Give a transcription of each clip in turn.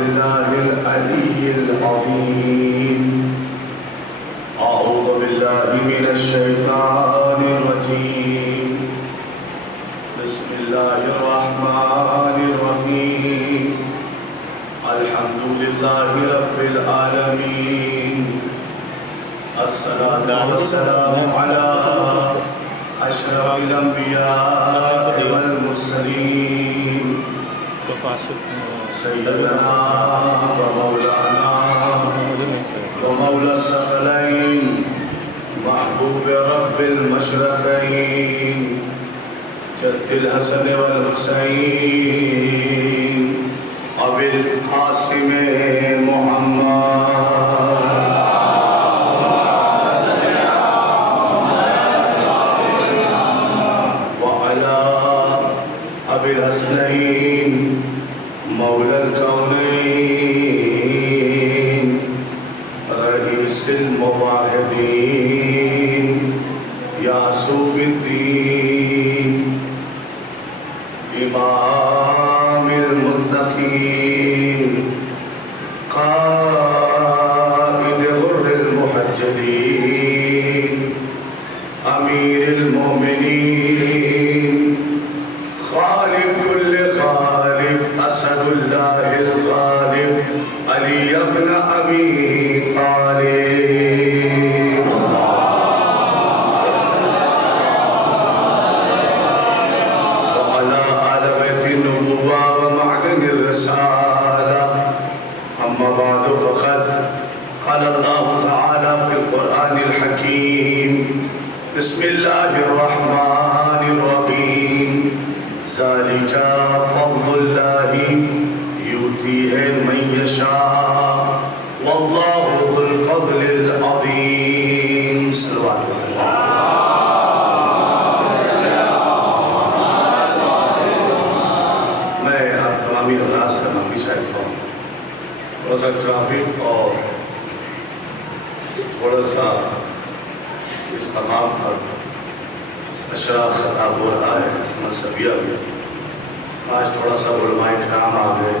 بالله العلي العظيم. أعوذ بالله من الشيطان الرجيم. بسم الله الرحمن الرحيم. الحمد لله رب العالمين. الصلاة والسلام على أشرف الأنبياء والمرسلين سيدنا ومولانا ومولى الثقلين محبوب رب المشرقين جد الحسن والحسين أبي القاسم محمد أبي الحسنين مولى الكونين رئيس الموحدين يعصوب الدين إمام المتقين قائد غر المحجلين أمير المؤمنين خالق كل خالق أسد الله الغالب علي بن أبي طالب وعلى آل بيت النبوة ومعدن الرسالة. أما بعد فقد قال الله تعالى في القرآن الحكيم بسم الله الرحمن الرحيم ذلك فضل الله يؤتيه من يشاء والله ذو الفضل العظيم. صلوات اللہ. میں آپ تمامی حضرات سے معافی چاہتا ہوں. تھوڑا سا ٹرافک اور تھوڑا سا اس مقام پر اشرا خطاب ہو رہا ہے منصبیہ بھی. آج تھوڑا سا علماء کرام آ گئے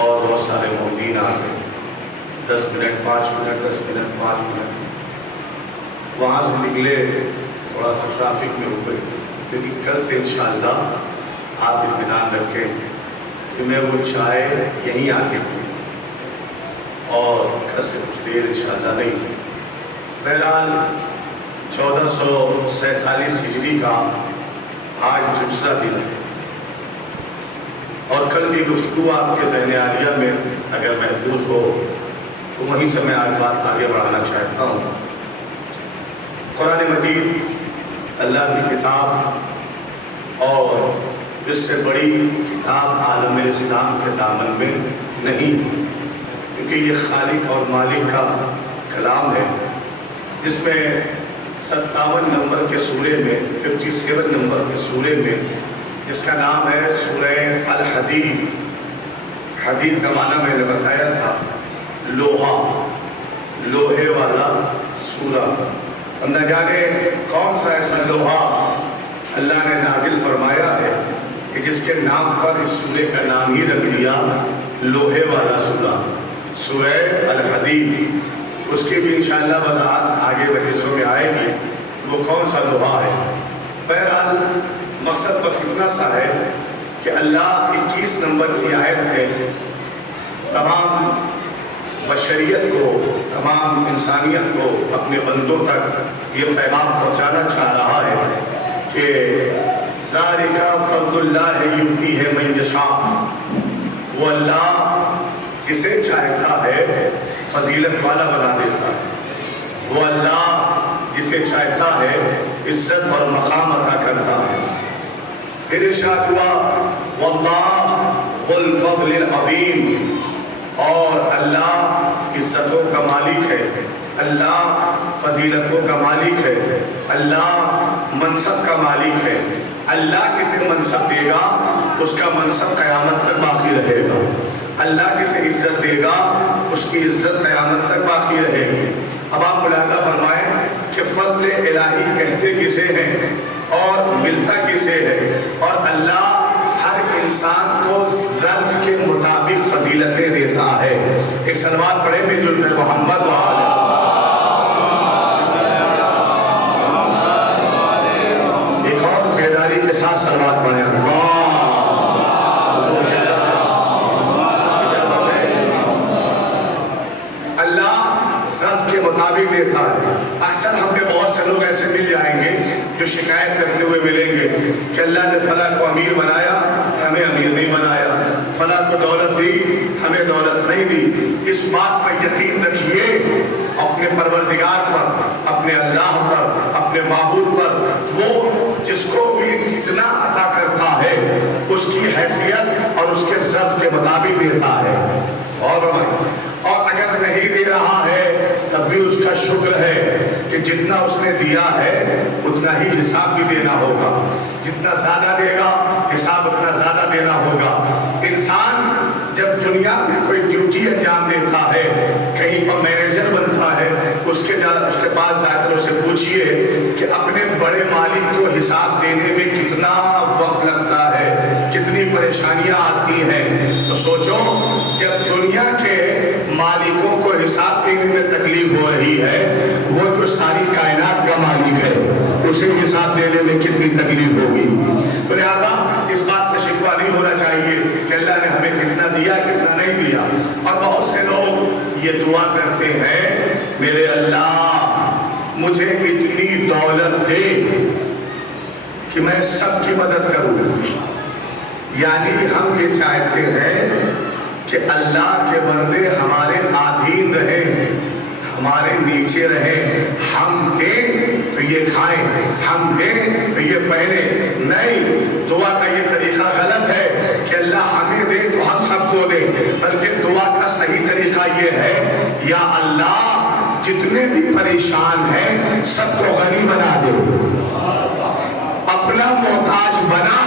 اور بہت سارے مومنین آ گئے. 10 منٹ 5 منٹ 10 منٹ 5 منٹ وہاں سے نکلے, تھوڑا سا ٹرافک میں رکے. لیکن کل سے انشاءاللہ آپ اطمینان رکھیں کہ میں وہ چائے یہیں آ کے پی اور کل سے کچھ دیر انشاءاللہ نہیں. بہرحال 1447 ہجری کا آج دوسرا دن ہے اور کل کی گفتگو آپ کے ذہن عالیہ میں اگر محفوظ ہو تو وہیں سے میں آج بات آگے بڑھانا چاہتا ہوں. قرآن مجید اللہ کی کتاب اور اس سے بڑی کتاب عالم اسلام کے دامن میں نہیں ہے, کیونکہ یہ خالق اور مالک کا کلام ہے جس میں 57 نمبر کے سورے میں 57 نمبر کے سورے میں جس کا نام ہے سورہ الحدید. حدید کا معنی میں نے بتایا تھا لوہا, لوہے والا سورہ. اب نہ جانے کون سا ایسا لوہا اللہ نے نازل فرمایا ہے کہ جس کے نام پر اس سورے کا نام ہی رکھ دیا لوہے والا سورہ, سورہ الحدید. اس کی بھی انشاءاللہ وضاحت آگے بحثوں میں آئے گی وہ کون سا لوہا ہے. بہرحال مقصد بس اتنا سا ہے کہ اللہ 21 نمبر کی آیت میں تمام بشریت کو, تمام انسانیت کو, اپنے بندوں تک یہ پیغام پہنچانا چاہ رہا ہے کہ ذَلِكَ فَضْلُ اللَّهِ يُؤْتِيهِ مَن يَشَاءُ. وہ اللہ جسے چاہتا ہے فضیلت والا بنا دیتا ہے. وہ اللہ جسے چاہتا ہے عزت اور مقام عطا کرتا ہے. پھر ارشاد ہوا واللہ ذو الفضل العظیم, اور اللہ عزتوں کا مالک ہے, اللہ فضیلتوں کا مالک ہے, اللہ منصب کا مالک ہے. اللہ جسے منصب دے گا اس کا منصب قیامت تک باقی رہے گا. اللہ جسے عزت دے گا اس کی عزت قیامت تک باقی رہے گی. اب آپ ملاحظہ فرمائیں کہ فضل الہی کہتے کسے ہیں اور ملتا کسے ہے, اور اللہ ہر انسان کو ظرف کے مطابق فضیلت فضیلتیں دیتا ہے. ایک صلوات پڑھیں مل جل کر محمد ایک اور بیداری کے ساتھ صلوات پڑھیں. ظرف کے مطابق دیتا ہے. اکثر ہم نے بہت سے لوگ ایسے مل جائیں گے جو شکایت کرتے ہوئے ملیں گے کہ اللہ نے فلاں کو امیر بنایا, ہمیں امیر نہیں بنایا, فلاں کو دولت دی, ہمیں دولت نہیں دی. اس بات پر یقین رکھیے اپنے پروردگار پر, اپنے اللہ پر, اپنے معبود پر. وہ جس کو بھی جتنا عطا کرتا ہے اس کی حیثیت اور اس کے ظرف کے مطابق دیتا ہے. اور اگر نہیں دے رہا ہے تب بھی اس کا شکر ہے کہ جتنا اس نے دیا ہے اتنا ہی حساب بھی دینا ہوگا. جتنا زیادہ دے گا حساب اتنا زیادہ دینا ہوگا. انسان جب دنیا میں کوئی ڈیوٹی انجام دیتا ہے, کہیں پر مینیجر بنتا ہے, اس کے پاس جا کر اسے پوچھئے کہ اپنے بڑے مالک کو حساب دینے میں کتنا وقت لگتا ہے, کتنی پریشانیاں آتی ہیں. تو سوچو جب دنیا کے مالکوں کو حساب دینے میں تکلیف ہو رہی ہے, وہ جو ساری کائنات کا مالک ہے اسے حساب دینے میں کتنی تکلیف ہوگی. تو لہذا اس بات کا شکوہ نہیں ہونا چاہیے کہ اللہ نے ہمیں کتنا دیا کتنا نہیں دیا. اور بہت سے لوگ یہ دعا کرتے ہیں میرے اللہ مجھے اتنی دولت دے کہ میں سب کی مدد کروں. یعنی ہم یہ چاہتے ہیں کہ اللہ کے بندے ہمارے آدھین رہیں, ہمارے نیچے رہیں. ہم دیں تو یہ کھائیں, ہم دیں تو یہ پہنیں. نہیں, دعا کا یہ طریقہ غلط ہے کہ اللہ ہمیں دے تو ہم سب کو دے. بلکہ دعا کا صحیح طریقہ یہ ہے یا اللہ جتنے بھی پریشان ہیں سب کو غنی بنا دے, اپنا محتاج بنا,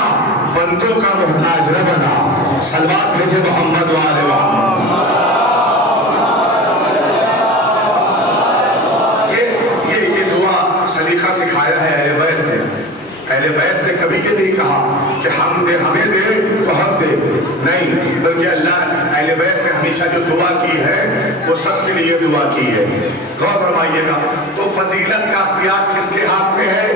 بندوں کا محتاج نہ بنا. صلوات بھیجے محمد وآل محمد. یہ دعا سلیقہ سکھایا ہے اہل بیت نے. اہل بیت نے کبھی یہ نہیں کہا کہ ہم دے ہمیں دے تو ہم دے, نہیں, بلکہ اللہ اہل بیت نے ہمیشہ جو دعا کی ہے وہ سب کے لیے دعا کی ہے. غور فرمائیے گا. تو فضیلت کا اختیار کس کے ہاتھ میں ہے؟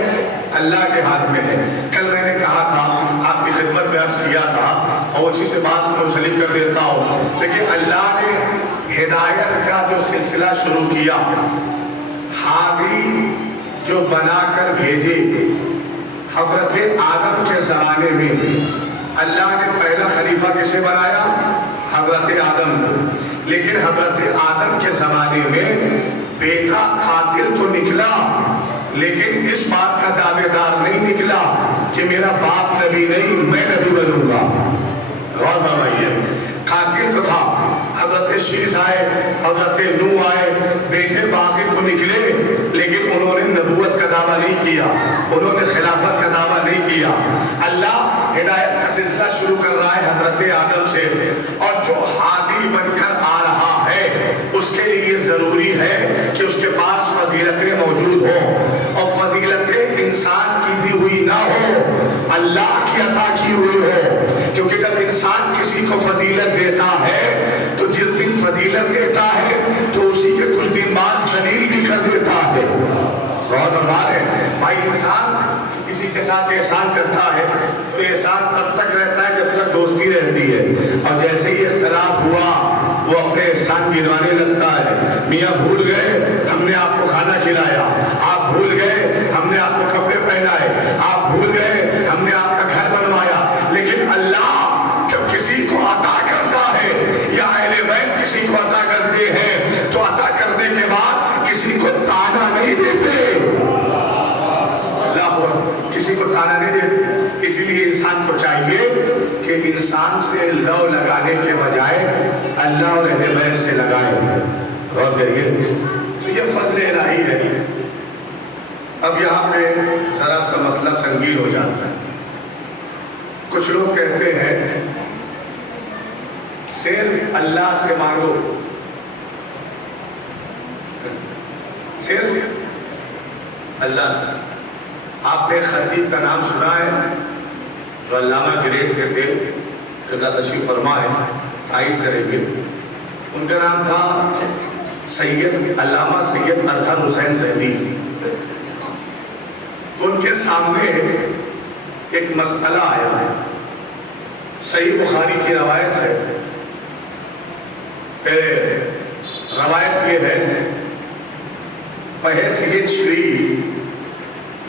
اللہ کے ہاتھ میں ہے. کل میں نے کہا تھا, آپ کی خدمت میں عرض کیا تھا اور اسی سے بات منسلک کر دیتا ہوں. لیکن اللہ نے ہدایت کا جو سلسلہ شروع کیا, ہادی جو بنا کر بھیجے حضرت آدم کے زمانے میں, اللہ نے پہلا خلیفہ کسے بنایا؟ حضرت آدم کو. لیکن حضرت آدم کے زمانے میں بیٹا قاتل تو نکلا, لیکن اس بات کا دعوے دار نہیں نکلا کہ میرا باپ نبی نہیں میں نبی بنوں گا. غور فرمائیے, قاتل تو تھا. حضرت شیش آئے, حضرت نوح آئے, بیٹے باقی کو نکلے, لیکن انہوں نے نبوت کا دعویٰ نہیں کیا, انہوں نے خلافت کا دعویٰ نہیں کیا. اللہ ہدایت کا سلسلہ شروع کر رہا ہے حضرت آدم سے, اور جو ہادی بن کر آ رہا ہے اس کے لیے ضروری ہے کہ اس کے پاس فضیلتیں موجود ہوں, اور فضیلتیں انسان کی دی ہوئی نہ ہو, اللہ کی عطا کی ہوئی ہو. کیونکہ جب انسان کسی کو فضیلت دیتا ہے تو جس دن فضیلت دیتا ہے تو اسی کے کچھ دن بعد ذلیل بھی کر دیتا ہے. بہت بار ہے بھائی, انسان کسی کے ساتھ احسان کرتا ہے تو احسان تب تک رہتا ہے جب تک دوستی رہتی ہے, اور جیسے ہی اختلاف ہوا وہ اپنے احسان گنوانے لگتا ہے. میاں بھول گئے ہم نے آپ کو کھانا کھلایا, آپ بھول گئے ہم نے آپ کو کپڑے پہنائے, آپ بھول گئے ہم نے آپ کا گھر بنوایا. لیکن اللہ جب کسی کو عطا کرتا ہے یا اہل بیت کسی کو عطا کرتے ہیں تو عطا کرنے کے بعد کسی کو تانا نہیں دیتے, کسی کو تانا نہیں دیتے. اسی لیے انسان کو چاہیے کہ انسان سے لو لگانے کے بجائے اللہ اور اہل بیت سے لگائے. غور کریے, تو یہ فضل الہی ہے. اب یہاں پہ ذرا سا مسئلہ سنگین ہو جاتا ہے. کچھ لوگ کہتے ہیں صرف اللہ سے مانگو, صرف اللہ سے. آپ نے خطیب کا نام سنا ہے جو علامہ گریٹ کے تھے, قبلہ تشریف فرما ہے. تائید کریں گے. ان کا نام تھا سید علامہ سید اظہر حسین زیدی. ان کے سامنے ایک مسئلہ آیا. صحیح بخاری کی روایت ہے. روایت یہ ہے بحث یہ چھڑی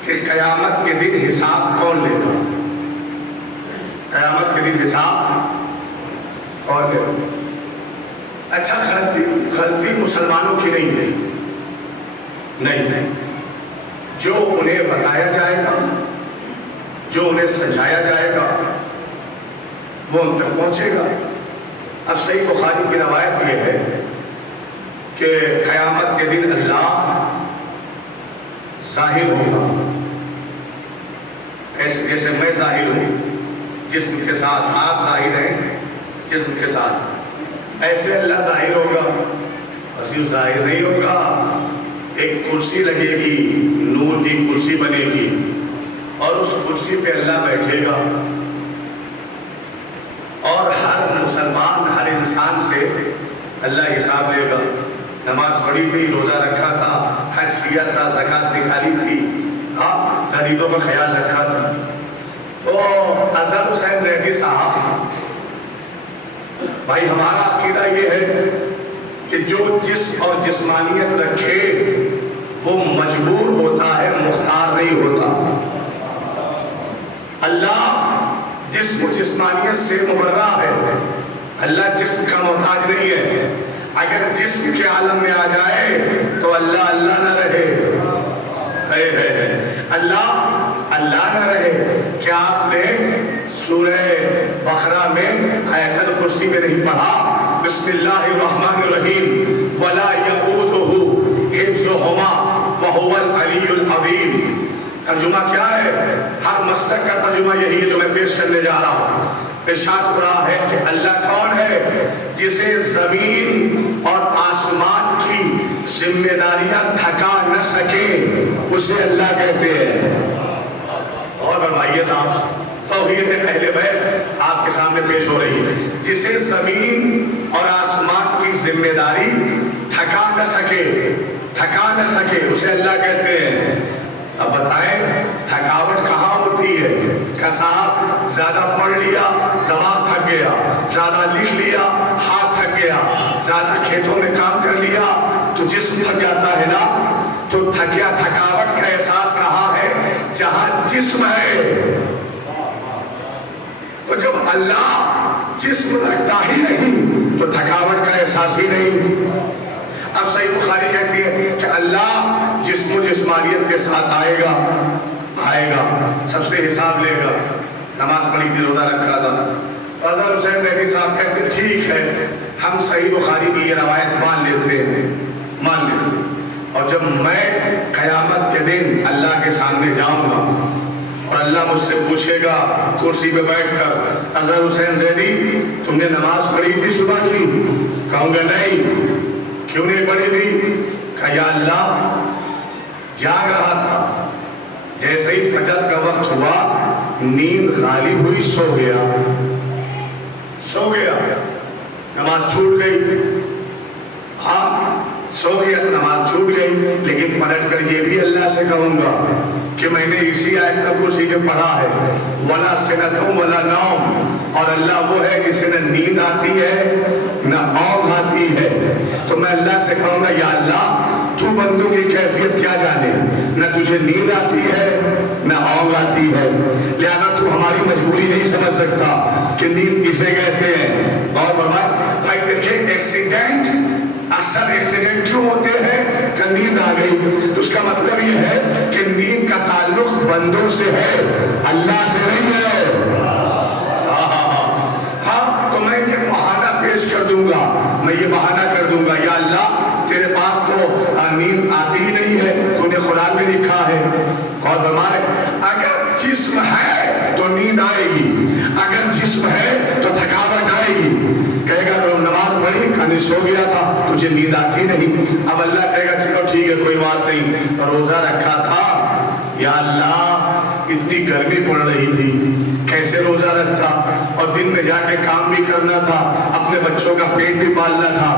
کہ قیامت کے دن حساب کون لے گا. قیامت کے دن حساب کون لے گا. اچھا غلطی مسلمانوں کی نہیں ہے. نہیں, جو انہیں بتایا جائے گا, جو انہیں سمجھایا جائے گا, وہ ان تک پہنچے گا. اب صحیح بخاری کی روایت یہ ہے کہ قیامت کے دن اللہ ظاہر ہوگا ایسے جیسے میں ظاہر ہوں, جسم کے ساتھ آپ ظاہر ہیں جسم کے ساتھ, ایسے اللہ ظاہر ہوگا. اور صرف ظاہر نہیں ہوگا, ایک کرسی لگے گی, نور کی کرسی بنے گی, اور اس کرسی پہ اللہ بیٹھے گا, اور ہر مسلمان, ہر انسان سے اللہ حساب لے گا. نماز پڑھی تھی, روزہ رکھا تھا, حج کیا تھا, زکوٰۃ نکالی تھی, غریبوں کا خیال رکھا تھا. تو اظہر حسین زیدی صاحب, بھائی ہمارا عقیدہ یہ ہے کہ جو جسم اور جسمانیت رکھے وہ مجبور ہوتا ہے, مختار نہیں ہوتا. اللہ جسم و جسمانیت سے مبرہ ہے. اللہ جسم کا محتاج نہیں ہے. اگر جسم کے عالم میں آ جائے تو اللہ اللہ نہ رہے. اللہ نہ رہے. کیا آپ نے سورہ بقرہ میں آیت الکرسی میں نہیں پڑھا بسم اللہ الرحمن الرحیم ولا یؤودہ حفظہما وہو العلی العظیم. ترجمہ کیا ہے؟ ہر مسلک کا ترجمہ یہی ہے جو میں پیش کرنے جا رہا ہوں. ارشاد ہو رہا ہے کہ اللہ کون ہے جسے زمین اور آسمان کی ذمہ داریاں تھکا نہ سکے, اسے اللہ کہتے ہیں. اور فرمائیے صاحب, توحید اہل بیت آپ کے سامنے پیش ہو رہی ہے. جسے زمین اور آسمان کی ذمہ داری تھکا نہ سکے اسے اللہ کہتے ہیں. اب بتائیں تھکاوٹ کہاں ہوتی ہے؟ کہ صاحب زیادہ پڑھ لیا دماغ تھک گیا, زیادہ لکھ لیا ہاتھ تھک گیا, زیادہ کھیتوں میں کام کر لیا تو جسم تھک جاتا ہے نا. تو تھکاوٹ کا احساس کہاں ہے؟ جہاں جسم ہے. تو جب اللہ جسم رکھتا ہی نہیں تو تھکاوٹ کا احساس ہی نہیں. اب صحیح بخاری کہتی ہے کہ اللہ جسم و جسمانیت کے ساتھ آئے گا, سب سے حساب لے گا. نماز پڑھی تھی, روزہ رکھا تھا. تو اظہر حسین زیدی صاحب کہتے ہیں ٹھیک ہے, ہم صحیح بخاری کی یہ روایت مان لیتے ہیں. اور جب میں قیامت کے دن اللہ کے سامنے جاؤں گا اور اللہ مجھ سے پوچھے گا کرسی پہ بیٹھ کر اظہر حسین زیدی تم نے نماز پڑھی تھی صبح کی؟ کہوں گا نہیں. کیوں نہیں پڑھی تھی؟ کہا یا اللہ جاگ رہا تھا, جیسے ہی فجر کا وقت ہوا نیند غالب ہوئی, سو گیا, نماز چھوٹ گئی. سو گیا تو نماز چھوٹ گئی, لیکن پلٹ کر یہ بھی اللہ سے کہوں گا کہ میں نے اسی آیت کا کرسی میں پڑھا ہے ولا سنۃ ولا نوم, اور اللہ وہ ہے جسے نہ نیند آتی ہے نہ اونگ آتی ہے. تو میں اللہ سے کہوں گا یا اللہ تو بندوں کی کیفیت کیا جانے, نہ تجھے نیند آتی ہے نہ اونگ آتی ہے, لہذا تو ہماری مجبوری نہیں سمجھ سکتا کہ نیند کسے کہتے ہیں. اور فرمائے بھائی دیکھیں ایکسیڈنٹ, اکثر ایکسیڈنٹ کیوں ہوتے ہیں کہ نیند آ گئی. تو اس کا مطلب یہ ہے کہ نیند کا تعلق بندوں سے ہے, اللہ سے نہیں ہے. تو میں یہ بہانہ پیش کر دوں گا, یا اللہ تیرے پاس تو نیند آتی ہی نہیں ہے, تو نے قرآن میں لکھا ہے. اور فرمائے اگر جسم ہے تو نیند آئے گی, اگر جسم ہے تو تھکاوٹ آئے گی. کہے گا تو نماز پڑھی, کھانے سو گیا تھا, تجھے نیند آتی نہیں. اب اللہ کہے گا چلو ٹھیک ہے کوئی بات نہیں, روزہ رکھا تھا, یا اللہ اتنی گرمی پڑ رہی تھی کیسے روزہ رکھتا, اور دن میں جا کے کام بھی کرنا تھا، اپنے بچوں کا پیٹ بھی پالنا تھا۔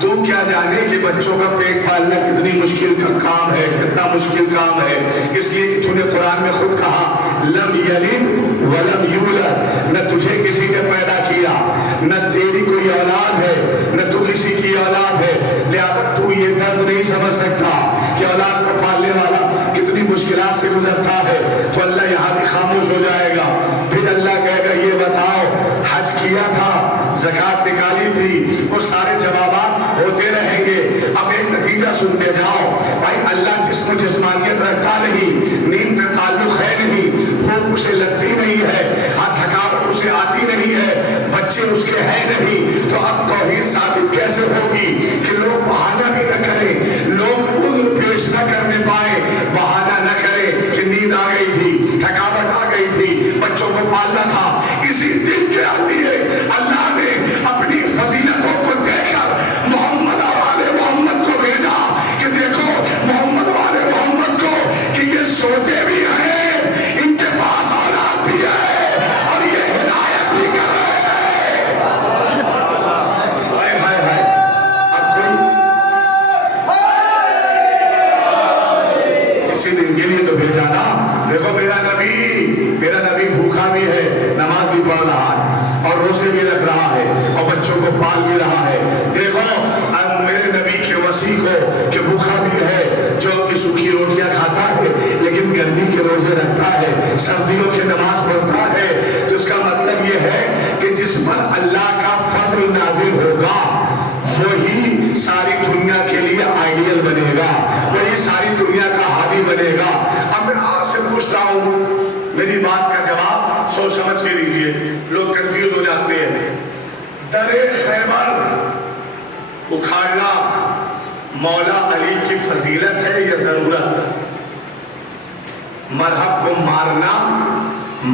تو کیا جانے کہ بچوں کا پیٹ پالنا کتنی مشکل کا کام ہے، کتنا مشکل کام ہے، اس لیے کہ تو نے قرآن میں خود کہا لم یلد ولم یولد، نہ تجھے کسی نے پیدا کیا، نہ تیری کوئی اولاد ہے، نہ تو کسی کی اولاد ہے، لہذا تو یہ درد نہیں سمجھ سکتا کہ اولاد کو پالنے والا کتنی مشکلات سے گزرتا ہے۔ تو اللہ یہاں بھی خاموش ہو جائے گا، پھر اللہ کہے گا یہ بتاؤ حج کیا تھا، زکوٰۃ نکالی تھی، وہ سارے جوابات ہوتے رہیں گے۔ اب ایک نتیجہ سنتے جاؤ، بھائی اللہ جسم و جسمانیت رکھتا نہیں، نیند سے تعلق ہے نہیں، بھوک اسے لگتی نہیں ہے، تھکاوٹ اسے آتی نہیں ہے، بچے اس کے ہیں نہیں، تو اب توحید ثابت کیسے ہوگی کہ لوگ بہانہ بھی نہ کریں، لوگ عذر پیش نہ کرنے پائے، بہانہ نہ کرے کہ نیند آ گئی تھی، تھکاوٹ آ گئی تھی، بچوں کو پالنا تھا۔ اسی دن کے لیے اللہ نے اپنی فضیلتوں کو دیکھ کر محمد والے محمد کو بھیجا کہ دیکھو محمد والے محمد کو کہ یہ سوتے بھی ہیں، ان کے پاس اولاد بھی ہے اور یہ ہدایت بھی کر رہے ہیں۔ ہائے ہائے ہائے، اب کوئی اسی دن کے لیے تو بھیجا نا، دیکھو میرا نبی بھوکا بھی ہے، نماز بھی پڑھ رہا ہے اور روزے بھی رکھ رہا ہے اور بچوں کو پال بھی رہا ہے۔ دیکھو میرے نبی کے وسیع کو کہ بھوکا بھی ہے، جو کی سوکھی روٹیاں کھاتا ہے لیکن گرمی کے روزے رکھتا ہے، سردیوں کی نماز پڑھتا ہے، تو اس کا مطلب یہ ہے کہ جس پر اللہ کا فضل نازل ہوگا وہی ساری دنیا کے لیے آئیڈیل بنے گا، وہی ساری دنیا کا ہادی بنے گا۔ اب میں آپ سے پوچھتا ہوں، میری بات کا جواب سوچ سمجھ کے دیجئے، لوگ کنفیوز ہو جاتے ہیں۔ در خیبر اکھاڑنا مولا علی کی فضیلت ہے یا ضرورت؟ مرہب کو مارنا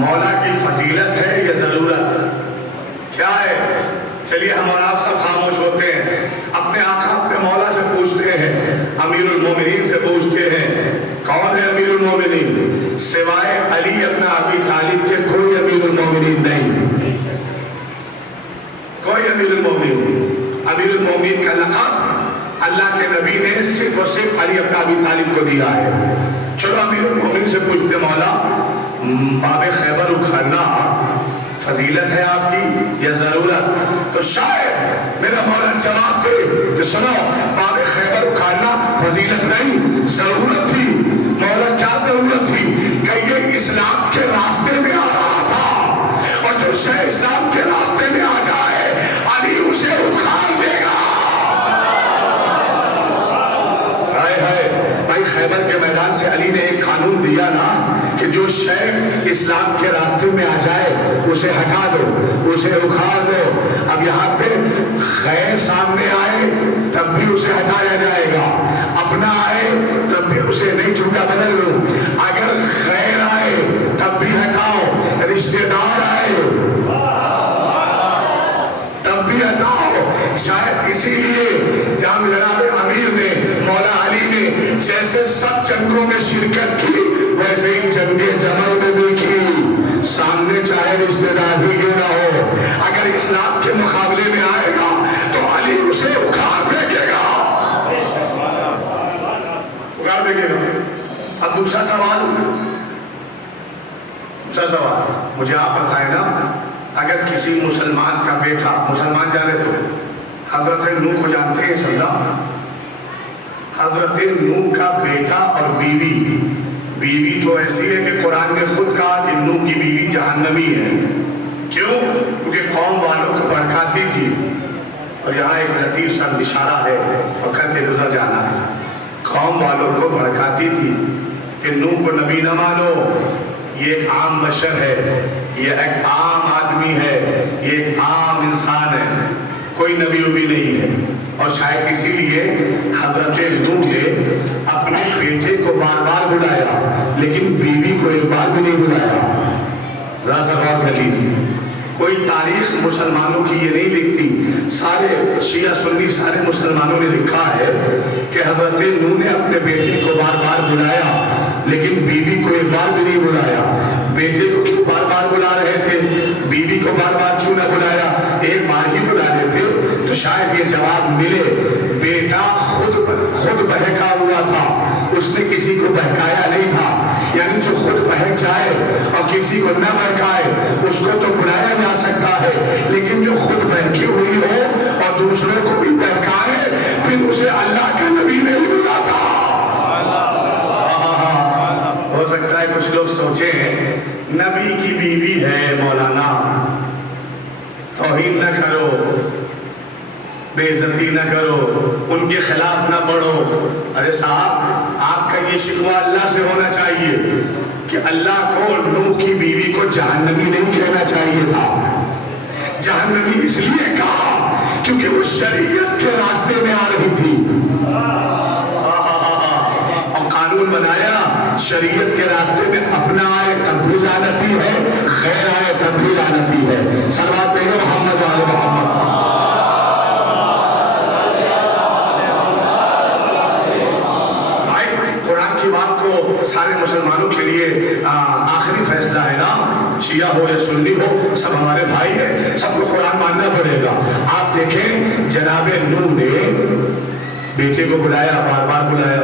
مولا کی فضیلت ہے یا ضرورت؟ کیا ہے؟ چلیے ہم اور آپ سب خاموش ہوتے ہیں، اپنے آقا اپنے مولا سے پوچھتے ہیں، امیر المومنین سے پوچھتے ہیں، کون ہے امیر المومنین؟ سوائے علی ابن ابی طالب کے کوئی امیر المومنین نہیں، کوئی امیر المومنین نہیں۔ امیر المومنین کا لقب اللہ کے نبی نے صرف اور صرف علی ابن ابی طالب کو دیا ہے۔ چلو امیر المومنین سے پوچھتے مولا باب خیبر اکھاڑنا فضیلت ہے آپ کی یا ضرورت؟ تو شاید میرا مولا جواب دے کہ سنو باب خیبر اکھاڑنا فضیلت نہیں ضرورت تھی۔ مولا کیا ضرورت تھی؟ کہ یہ اسلام کے راستے میں آ رہا تھا اور جو شے اسلام کے راستے میں آ جائے علی اسے اکھاڑ دے گا۔ بھائی خیبر کے میدان سے علی نے ایک قانون دیا نا کہ جو شے اسلام کے راستے میں آ جائے اسے ہٹا دو، اسے اکھاڑ دو۔ اب یہاں پہ غیر سامنے آئے تب بھی اسے ہٹایا جائے گا، اپنا آئے تب بھی اسے نہیں چھوٹا بدل لو، اگر غیر آئے تب بھی ہٹاؤ، رشتہ دار آئے تب بھی ہٹاؤ۔ شاید اسی لیے جب جناب امیر نے مولا علی نے جیسے سب جنگوں میں شرکت کی ویسے ہی جنگ جمل میں بھی کی، سامنے چاہے رشتہ دار ہی کیوں نہ ہو، اگر اسلام کے مقابلے میں آئے گا تو علی اسے اکھاڑ پھینکے گا، اکھاڑ پھینکے گا۔ اب دوسرا سوال مجھے آپ بتائیں نا، اگر کسی مسلمان کا بیٹا، مسلمان جانے تو حضرت نوح کو جانتے ہیں سمجھا، حضرت نوح کا بیٹا اور بیوی تو ایسی ہے کہ قرآن نے خود کہا کہ نوح کی بیوی جہنمی ہے۔ کیوں؟ کیونکہ قوم والوں کو بھڑکاتی تھی۔ اور یہاں ایک لطیف سا اشارہ ہے اور کرتے گزر جانا ہے، قوم والوں کو بھڑکاتی تھی کہ نوح کو نبی نہ مانو، یہ ایک عام بشر ہے، یہ ایک عام آدمی ہے، یہ ایک عام انسان ہے، کوئی نبی وبی نہیں ہے۔ اور شاید اسی لیے حضرت نوح نے اپنے بیٹے کو بار بار بلایا لیکن بیوی کو ایک بار بھی نہیں بلایا۔ ذرا سا غور کر لیجیے، کوئی تاریخ مسلمانوں کی یہ نہیں لکھتی، سارے شیعہ سنی سارے مسلمانوں نے لکھا ہے کہ حضرت نوح نے اپنے بیٹے کو بار بار بلایا لیکن بیوی کو ایک بار بھی نہیں بلایا۔ بیٹے کو کیوں بار بار بلا رہے تھے، بیوی بیوی کو بار بار کیوں نہ بلایا؟ ایک بار ہی بلا لیتے تو شاید یہ جواب ملے۔ بیٹا خود بہکا ہوا تھا، اس نے کسی کو بہکایا نہیں تھا۔ یعنی جو خود بہک جائے اور کسی کو نہ بہکائے اس کو تو بلایا جا سکتا ہے، لیکن جو خود بہکی ہوئی ہو اور دوسروں کو بھی بہکائے پھر اسے اللہ کا نبی نہیں بلاتا۔ ہو سکتا ہے کچھ لوگ سوچیں نبی کی بیوی ہے مولانا، توہین نہ کرو، بے عزتی نہ کرو، ان کے خلاف نہ بڑھو۔ ارے صاحب آپ کا یہ شکوہ اللہ سے ہونا چاہیے کہ اللہ کو نوح کی بیوی کو جہنمی نہیں کہنا چاہیے تھا۔ جہنمی اس لیے کہا کیونکہ وہ شریعت کے راستے میں آ رہی تھی اور قانون بنایا شریعت کے راستے میں، اپنا آئے تب بھی لعنتی ہے، غیر آئے تب بھی لعنتی ہے۔ صلوات پڑھو محمد و آل محمد۔ سارے مسلمانوں کے لیے آخری فیصلہ ہے نا، شیعہ ہو یا سنی ہو سب ہمارے بھائی ہیں، سب کو قرآن ماننا پڑے گا۔ آپ دیکھیں جناب نوح نے بیٹے کو بلایا، بار بار بلایا۔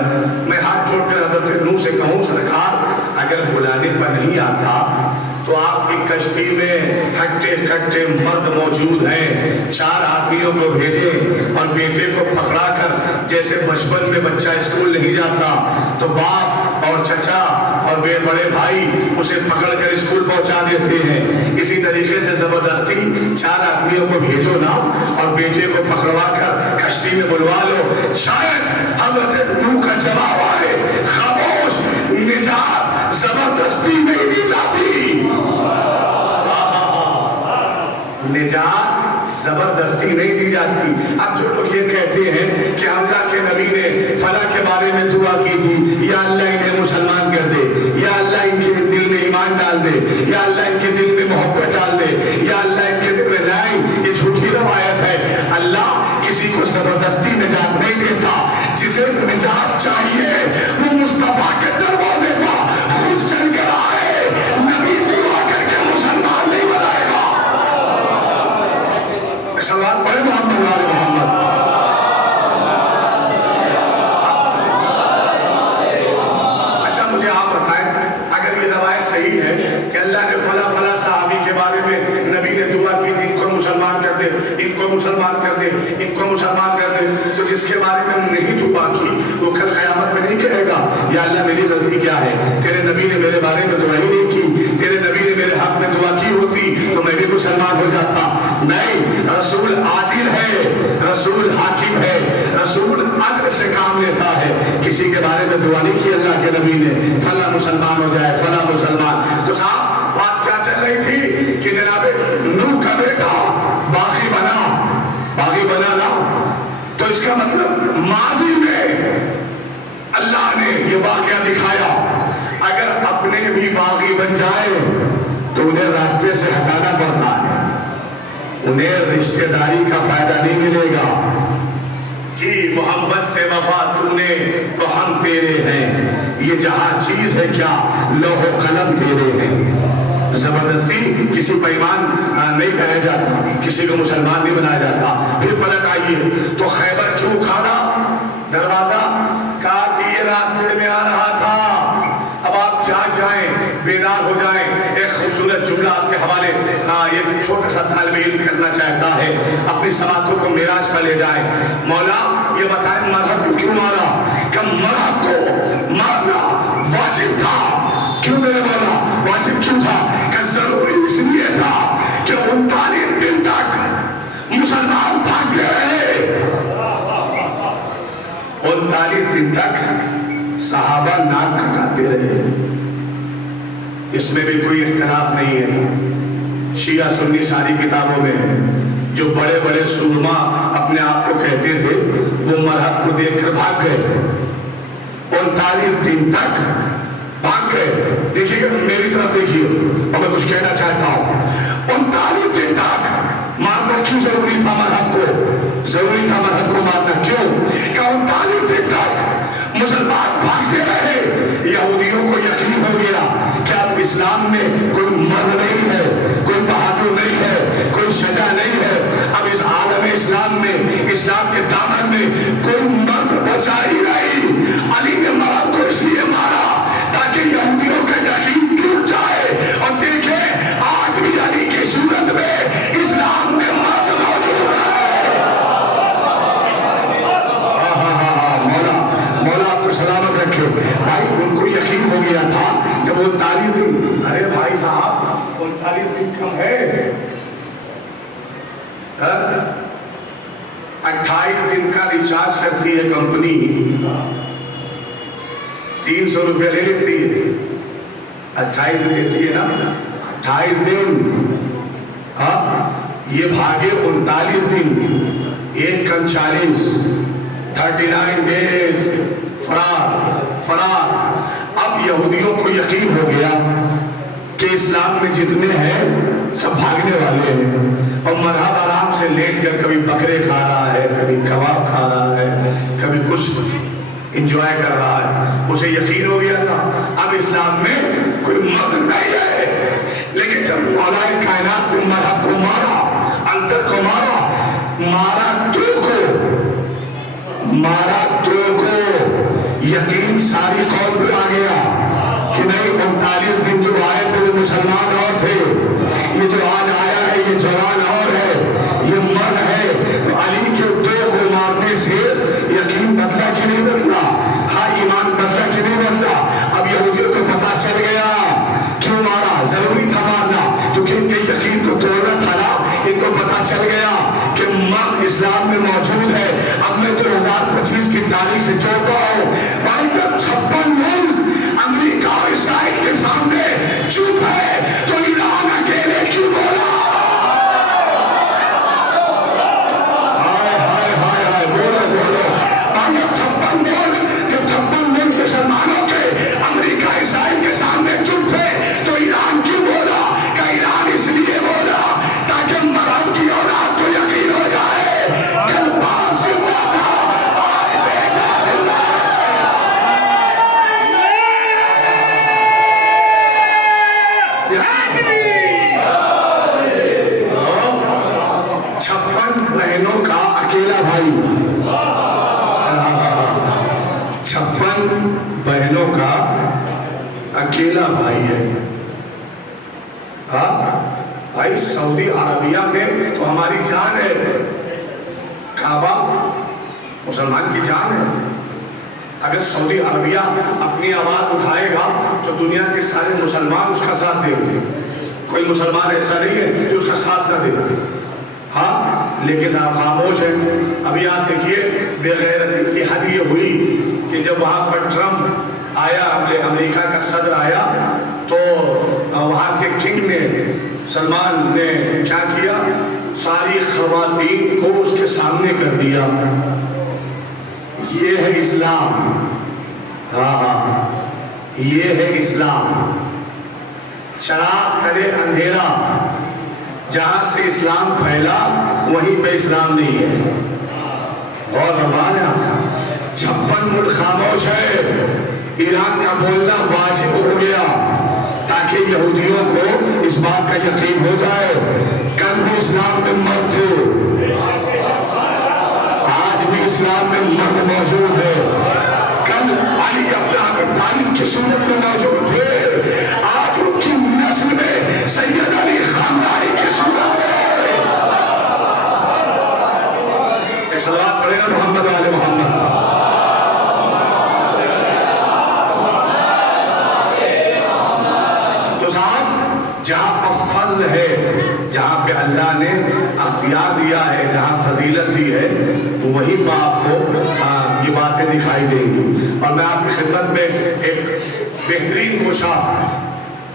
میں ہاتھ جوڑ کر حضرت نوح سے کہوں سرکار اگر بلانے پر نہیں آتا تو آپ کی کشتی میں ہٹے کٹے مرد موجود ہیں، 4 آدمیوں کو بھیجیں اور بیٹے کو پکڑا کر، جیسے بچپن میں بچہ اسکول نہیں جاتا تو باپ اور چچا اور بڑے بھائی اسے پکڑ کر اسکول پہنچا دیتے ہیں، اسی طریقے سے زبردستی 4 آدمیوں کو بھیجو نا اور بیٹے کو پکڑوا کر کشتی میں بلوا لو۔ شاید حضرت نوح کا جواب آئے خاموش، نجات زبردستی نہیں دی جاتی، نجات زبردستی نہیں دی جاتی۔ اب جو لوگ یہ کہتے ہیں کہ اللہ کے نبی نے فلاں کے بارے میں دعا کی تھی، یا اللہ انہیں مسلمان کر دے، یا اللہ ان کے دل میں ایمان ڈال دے، یا اللہ ان کے دل میں محبت ڈال دے، یا اللہ ان کے دل میں نہیں، یہ جھوٹی روایت ہے۔ اللہ کسی کو زبردستی نجات نہیں دیتا، جسے نجات چاہیے وہ مصطفیٰ کے دروازے پر خود چل کر آئے، نبی دعا کر کے مسلمان نہیں بنائے گا۔ سوال پڑھے محمد والے محمد۔ اچھا مجھے آپ بتائیں اگر یہ روایت صحیح ہے کہ اللہ نے فلاں فلاں صحابی کے بارے میں نبی نے دعا کی تھی ان کو مسلمان کر دے، ان کو مسلمان کر دے، ان کو مسلمان کر دے، تو جس کے بارے میں نہیں دعا کی وہ کل قیامت میں نہیں کہے گا یا اللہ میری غلطی کیا ہے، تیرے نبی نے میرے بارے میں دعا ہی نہیں کی، تیرے نبی نے میرے حق میں دعا کی ہوتی تو میں بھی مسلمان ہو جاتا۔ نہیں، رسول عادل ہے، رسول حاکم ہے، رسول عدل سے کام لیتا ہے۔ کسی کے بارے میں دعا نہیں کی اللہ کے نبی نے فلاں مسلمان ہو جائے، فلاں مسلمان۔ تو صاحب بات کیا چل رہی تھی کہ جناب نوح کا بیٹا باغی بنا نا، تو اس کا مطلب ماضی میں اللہ نے یہ واقعہ دکھایا اگر اپنے بھی باغی بن جائے تو انہیں راستے سے ہٹانا پڑتا ہے، انہیں رشتہ داری کا فائدہ نہیں ملے گا کہ محمد سے وفا تو نے تو ہم تیرے ہیں، یہ جہاں چیز ہے کیا لوح و قلم تیرے ہیں۔ زبردستی کسی پر ایمان نہیں کہا جاتا، کسی کو مسلمان نہیں بنایا جاتا۔ پھر پلٹ آئیے تو خیبر کیوں کھانا دروازہ؟ کہا کہ یہ راستے میں آ رہا تھا، اب آپ جاگ جائیں، بیدار ہو جائیں۔ ایک خوبصورت جملہ آپ کے حوالے یہ چھوٹا سا طالب علم کرنا چاہتا ہے، اپنی سماعتوں کو معراج پر لے جائیں۔ مولا یہ بتائیں مرحب کو کیوں مارا؟ کہ مرحب کو مارنا واجب تھا۔ کیوں میرے مولا واجب کیوں تھا؟ کہ ضروری اس لیے تھا کہ 39 دن تک مسلمان بھاگتے رہے، 39 دن تک صحابہ ناک کٹاتے رہے۔ اس میں بھی کوئی اختلاف نہیں ہے، شیعہ سنی ساری کتابوں میں ہے۔ جو بڑے بڑے سورما اپنے آپ کو کہتے تھے وہ مرحب کو دیکھ کر بھاگ گئے، 39 دن تک بھاگ گئے۔ دیکھیے گا میری طرف دیکھیے اور میں کچھ کہنا چاہتا ہوں، 39 دن تک مارنا کیوں ضروری تھا؟ مرحب کو ضروری تھا مرحب کو مارنا کیوں؟ کہ 39 دن تک مسلمان بھاگتے رہے، یہودیوں کو یقین ہو گیا کہ اب اسلام میں کوئی مرد نہیں ہے، کوئی بہادر نہیں ہے، بھائی ان کو یقین ہو گیا تھا جب 39 دن، ارے بھائی صاحب 39 دن کم ہے، 28 دن کا ریچارج کرتی ہے کمپنی، 300 روپیہ لے لیتی ہے، 28 دن دیتی ہے نا، 28 دن، ہاں یہ بھاگے 39 دن، ایک کم 40، 39 ڈیز فرار۔ اب یہودیوں کو یقین ہو گیا کہ اسلام میں جتنے ہیں سب بھاگنے والے ہیں، اور مرحب آرام سے لیٹ کر کبھی بکرے کھا رہا ہے، کبھی کباب کھا رہا ہے، کبھی کچھ انجوائے کر رہا ہے، اسے یقین ہو گیا تھا اب اسلام میں کوئی مرد نہیں ہے۔ لیکن جب مولا کائنات نے مرحب کو مارا، انتر کو مارا تو کو یقین ساری قوم پہ آ گیا کہ نہیں 39 دن جو آئے تھے وہ مسلمان اور تھے، یہ جو آج آیا ہے یہ جوان اور ہے، یہ مرد ہے۔ تو علی کے دو کو مارنے سے یقین بدلا کہ نہیں بدلا؟ ہاں ایمان بدلا کہ نہیں بدلا؟ اب یہودیوں کو پتا چل گیا کیوں مارا، ضروری تھا مارنا کیونکہ ان کے یقین کو توڑنا تھا نا۔ ان کو پتا چل گیا کہ مرد اسلام میں موجود ہے۔ اب میں 2025 کی تاریخ سے جوڑتا ہوں بھائی، جب 56 ملک امریکہ اور اسرائیل کے سامنے چپ ہے تو ایران اکیلے کیوں بولا؟ ہائے ہائے ہائے ہائے، بولو بولو بھائی، جب 56 ملک مسلمانوں کے امریکہ اسرائیل کے سامنے چپ تھے تو ایران کیوں بولا؟ کہ ایران اس لیے بولا تاکہ مرحب کی اولاد کو یقین ہو جائے کہ باپ زندہ تھا اور بیٹا زندہ ہے۔ 56 بہنوں کا اکیلا بھائی، 56 بہنوں کا اکیلا بھائی ہے۔ ہاں بھائی، سعودی عربیہ میں تو ہماری جان ہے، کعبہ مسلمان کی جان ہے۔ اگر سعودی عربیہ اپنی آواز اٹھائے گا تو دنیا کے سارے مسلمان اس کا ساتھ دیں گے، کوئی مسلمان ایسا نہیں ہے جو اس کا ساتھ نہ دے۔ ہاں لیکن آپ خاموش ہیں۔ ابھی آپ دیکھیے بے غیرتی کی حد یہ ہوئی کہ جب وہاں پر ٹرمپ آیا، امریکہ کا صدر آیا، تو وہاں کے کنگ نے، سلمان نے کیا کیا؟ ساری خواتین کو اس کے سامنے کر دیا۔ یہ ہے اسلام، ہاں یہ ہے اسلام۔ چراغ تلے اندھیرا، جہاں سے اسلام پھیلا وہیں پہ اسلام نہیں ہے۔ اور ہمارا 56 ملک خاموش ہے، ایران کا بولنا واجب ہو گیا تاکہ یہودیوں کو اس بات کا یقین ہو جائے کل بھی اسلام میں مرد تھے، آج بھی اسلام میں مرد موجود ہے۔ کل علی ابن ابی طالب کی صورت میں موجود تھے، آج ان کی نسل میں سید علی خاندانی کی صورت میں۔ ایک صلوات پڑھے گا محمد آل محمد۔ تو صاحب جہاں پر فضل ہے، جہاں پہ اللہ نے اختیار دیا ہے، جہاں فضیلت دی ہے، تو وہیں پہ آپ کو یہ باتیں دکھائی دیں گی۔ اور میں آپ کی خدمت میں ایک بہترین گوشہ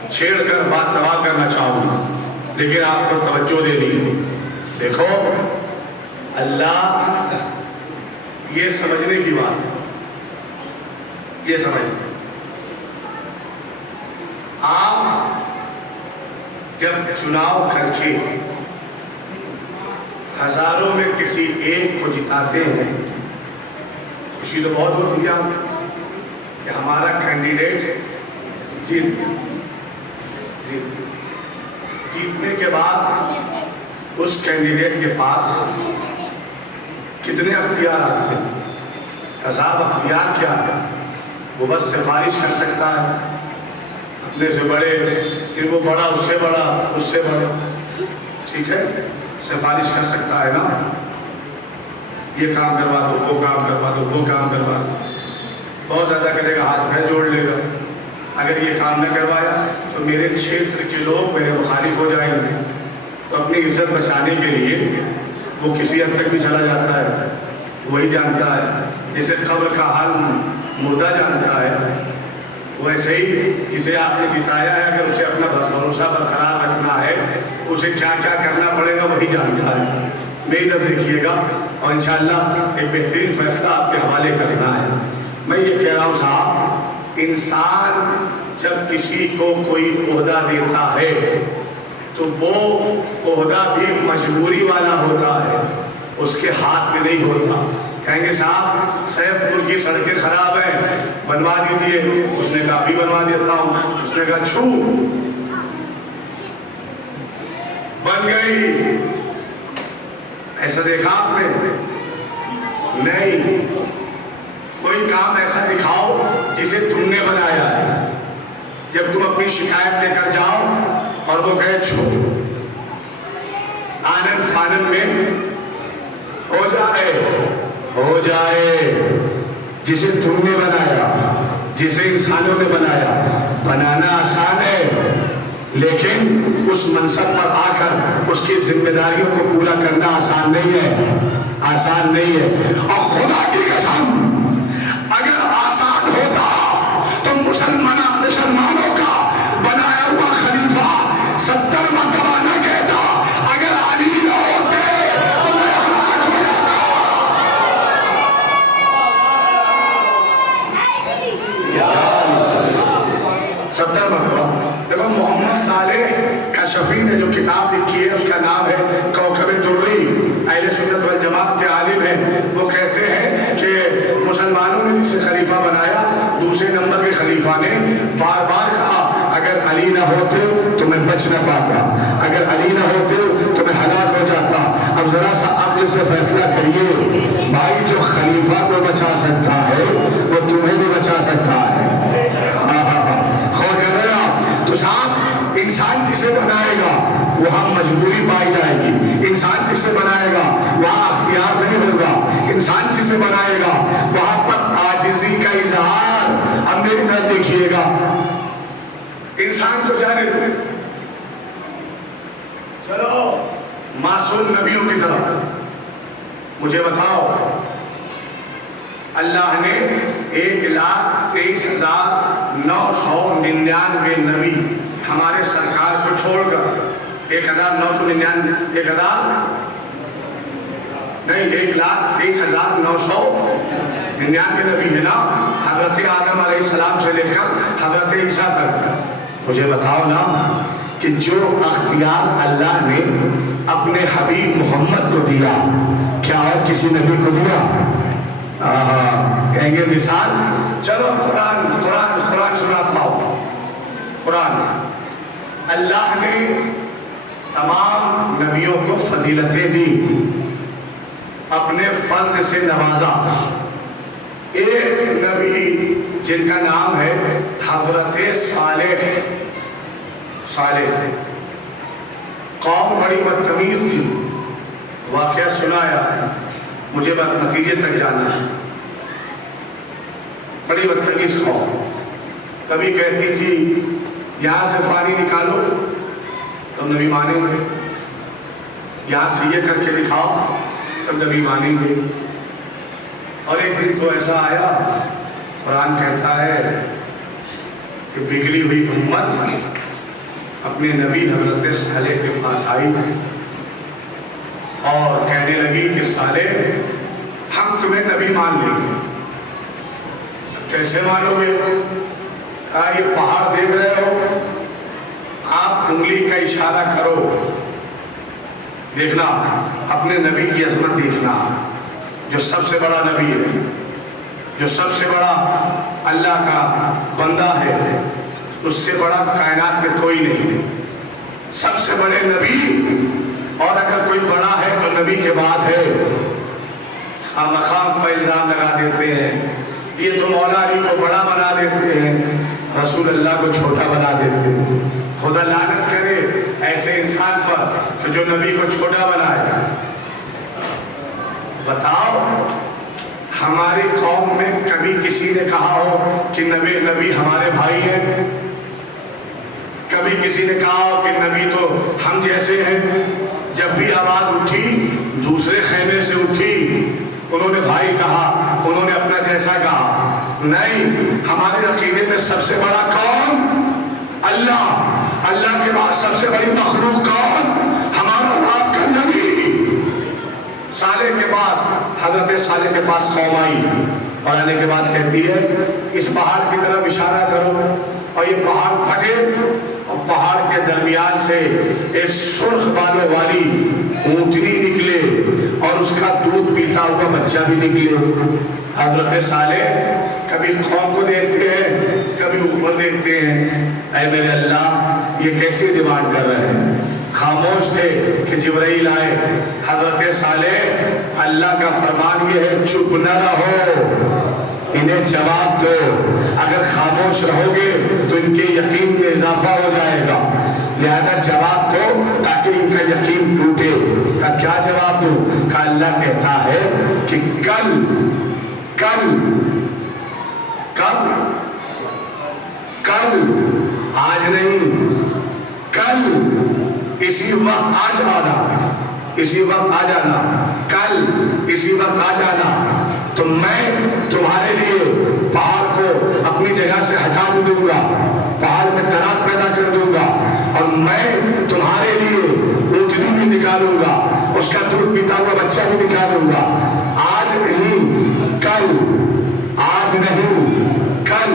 چھیڑ کر بات تباہ کرنا چاہوں گا، لیکن آپ کو توجہ دینی ہے۔ دیکھو اللہ، یہ سمجھنے کی بات ہے، یہ سمجھنے، آپ جب چناؤ کر کے ہزاروں میں کسی ایک کو جتاتے ہیں، خوشی تو بہت ہوتی ہے آپ کہ ہمارا کینڈیڈیٹ جیت گیا۔ جیتنے کے بعد اس کینڈیڈیٹ کے پاس کتنے اختیارات ہیں؟ عذاب اختیار کیا ہے؟ وہ بس سفارش کر سکتا ہے اپنے سے بڑے، پھر وہ بڑا اس سے بڑا، اس سے بڑا، ٹھیک ہے، سفارش کر سکتا ہے نا، یہ کام کروا دو، وہ کام کروا دو، وہ کام کروا دو۔ بہت زیادہ کرے گا، ہاتھ پیر جوڑ لے گا، اگر یہ کام نہ کروایا تو میرے چھیتر کے لوگ میرے مخالف ہو جائیں گے. تو اپنی عزت بچانے کے لیے وہ کسی حد تک بھی چلا جاتا ہے. وہی جانتا ہے جسے قبر کا حال مردہ جانتا ہے، ویسے ہی جسے آپ نے جتایا ہے اگر اسے اپنا بھروسہ برقرار رکھنا ہے اسے کیا کیا کرنا پڑے گا وہی جانتا ہے. میری طرف دیکھیے گا اور انشاءاللہ ایک بہترین فیصلہ آپ کے حوالے کرنا ہے. میں یہ کہہ رہا ہوں صاحب، انسان جب کسی کو کوئی عہدہ دیتا ہے تو وہ عہدہ بھی مجبوری والا ہوتا ہے، اس کے ہاتھ میں نہیں ہوتا. کہیں گے صاحب سیف پور کی سڑکیں خراب ہیں، بنوا دیجئے. اس نے کہا ابھی بنوا دیتا ہوں. اس نے کہا چھو بن گئی. ایسا دیکھا آپ نے؟ نہیں. کوئی کام ایسا دکھاؤ جسے تم نے بنایا ہے. جب تم اپنی شکایت لے کر جاؤ اور وہ کہے چھو، آنن فانن میں ہو جائے جسے تم نے بنایا، جسے انسانوں نے بنایا. بنانا آسان ہے لیکن اس منصب پر آ کر اس کی ذمہ داریوں کو پورا کرنا آسان نہیں ہے. اور خدا کی قسم اگر آسان ہوتا تو مسلمانوں کا بنایا ہوا خلیفہ 70 مرتبہ نہ کہتا اگر علی نہ ہوتے تو میں ہلاک ہو جاتا. 70 مرتبہ. دیکھو محمد صالح کشفی نے جو کتاب لکھی ہے اس کا نام ہے کوکب دری. اہل سنت والجماعت کے عالم ہیں. وہ کہتے ہیں کہ مسلمانوں نے جسے خلیفہ بنایا دوسرے نمبر کے خلیفہ نے بار بار کہا اگر علی نہ ہوتے تو میں بچ نہ پاتا، اگر علی نہ ہوتے تو میں ہلاک ہو جاتا. اب ذرا سا عقل سے فیصلہ کریے بھائی، جو خلیفہ کو بچا سکتا ہے وہ تمہیں بھی بچا سکتا ہے. غور کر رہے آپ؟ تو صاحب انسان جسے بنائے گا وہاں مجبوری پائی جائے گی. انسان جسے بنائے گا وہاں اختیار نہیں ہوگا. انسان جسے بنائے گا وہاں پر عاجزی کا اظہار. اب میری طرف دیکھیے گا، انسان کو جانے دو، چلو معصوم نبیوں کی طرف. مجھے بتاؤ اللہ نے 1,23,999 نبی ہمارے سرکار کو چھوڑ کر 1,23,999 نبی ہے نا، حضرت آدم علیہ السلام سے لے کر حضرت عیسیٰ تک. مجھے بتاؤ نا کہ جو اختیار اللہ نے اپنے حبیب محمد کو دیا کیا اور کسی نبی کو دیا؟ کہیں گے مثال. چلو قرآن سناتا ہوں. قرآن اللہ نے تمام نبیوں کو فضیلتیں دی، اپنے فضل سے نوازا. ایک نبی جن کا نام ہے حضرت صالح. قوم بڑی بدتمیز تھی. واقعہ سنایا، مجھے بات نتیجے تک جانا ہے. بڑی بدتمیز قوم. کبھی کہتی تھی یہاں سے پانی نکالو تب نبی مانیں گے، یہاں سے یہ کر کے دکھاؤ تب نبی مانیں گے. اور ایک دن تو ایسا آیا، قرآن کہتا ہے کہ بگڑی ہوئی امت اپنے نبی حضرت صالح کے پاس آئی اور کہنے لگی کہ صالح ہم تمہیں نبی مان لیں گے. کیسے مانو گے؟ کہا یہ پہاڑ دیکھ رہے ہو، آپ انگلی کا اشارہ کرو، دیکھنا اپنے نبی کی عظمت دیکھنا، جو سب سے بڑا نبی ہے، جو سب سے بڑا اللہ کا بندہ ہے، اس سے بڑا کائنات میں کوئی نہیں. سب سے بڑے نبی، اور اگر کوئی بڑا ہے تو نبی کے بعد ہے. خام پر الزام لگا دیتے ہیں یہ تو مولا علی کو بڑا بنا دیتے ہیں، رسول اللہ کو چھوٹا بنا دیتے ہیں. خدا لعنت کرے ایسے انسان پر کہ جو نبی کو چھوٹا بنائے. بتاؤ ہماری قوم میں کبھی کسی نے کہا ہو کہ نبی ہمارے بھائی ہیں؟ کبھی کسی نے کہا ہو کہ نبی تو ہم جیسے ہیں؟ جب بھی آواز اٹھی دوسرے خیمے سے اٹھی، انہوں نے بھائی کہا، انہوں نے اپنا جیسا کہا۔ نہیں، ہمارے عقیدے میں سب سے بڑا کون؟ اللہ۔ اللہ کے بعد سب سے بڑی مخلوق کون؟ ہمارا آپ کا نبی۔ صالح کے پاس، حضرت صالح کے پاس قوم آئی اور آنے کے بعد کہتی ہے اس پہاڑ کی طرف اشارہ کرو، اور یہ پہاڑ پھٹے اور پہاڑ کے درمیان سے ایک سرخ بالوں والی اونٹنی نکلے اور اس کا دودھ پیتا ہوا بچہ بھی نکلے۔ حضرت صالح کبھی قوم کو دیکھتے ہیں، کبھی اوپر دیکھتے ہیں، اے میرے اللہ یہ کیسے ڈیمانڈ کر رہے ہیں؟ خاموش تھے کہ جبرائیل آئے۔ حضرت صالح اللہ کا فرمان یہ ہے چپ نہ رہو، انہیں جواب دو۔ اگر خاموش رہو گے تو ان کے یقین میں اضافہ ہو جائے گا، لہذا جواب دو تاکہ ان کا یقین ٹوٹے۔ کیا جواب دو؟ کہ اللہ کہتا ہے کہ کل آج نہیں، کل اسی وقت آ جانا، اسی وقت آ جانا، کل اسی وقت آ جانا، تو میں تمہارے لیے پہاڑ کو اپنی جگہ سے ہٹا بھی دوں گا، پہاڑ میں تناک پیدا کر دوں گا، اور میں تمہارے لیے اونٹنی بھی نکالوں گا، اس کا دودھ پیتا ہوا بچہ بھی نکالوں گا۔ آج نہیں کل، آج نہیں کل۔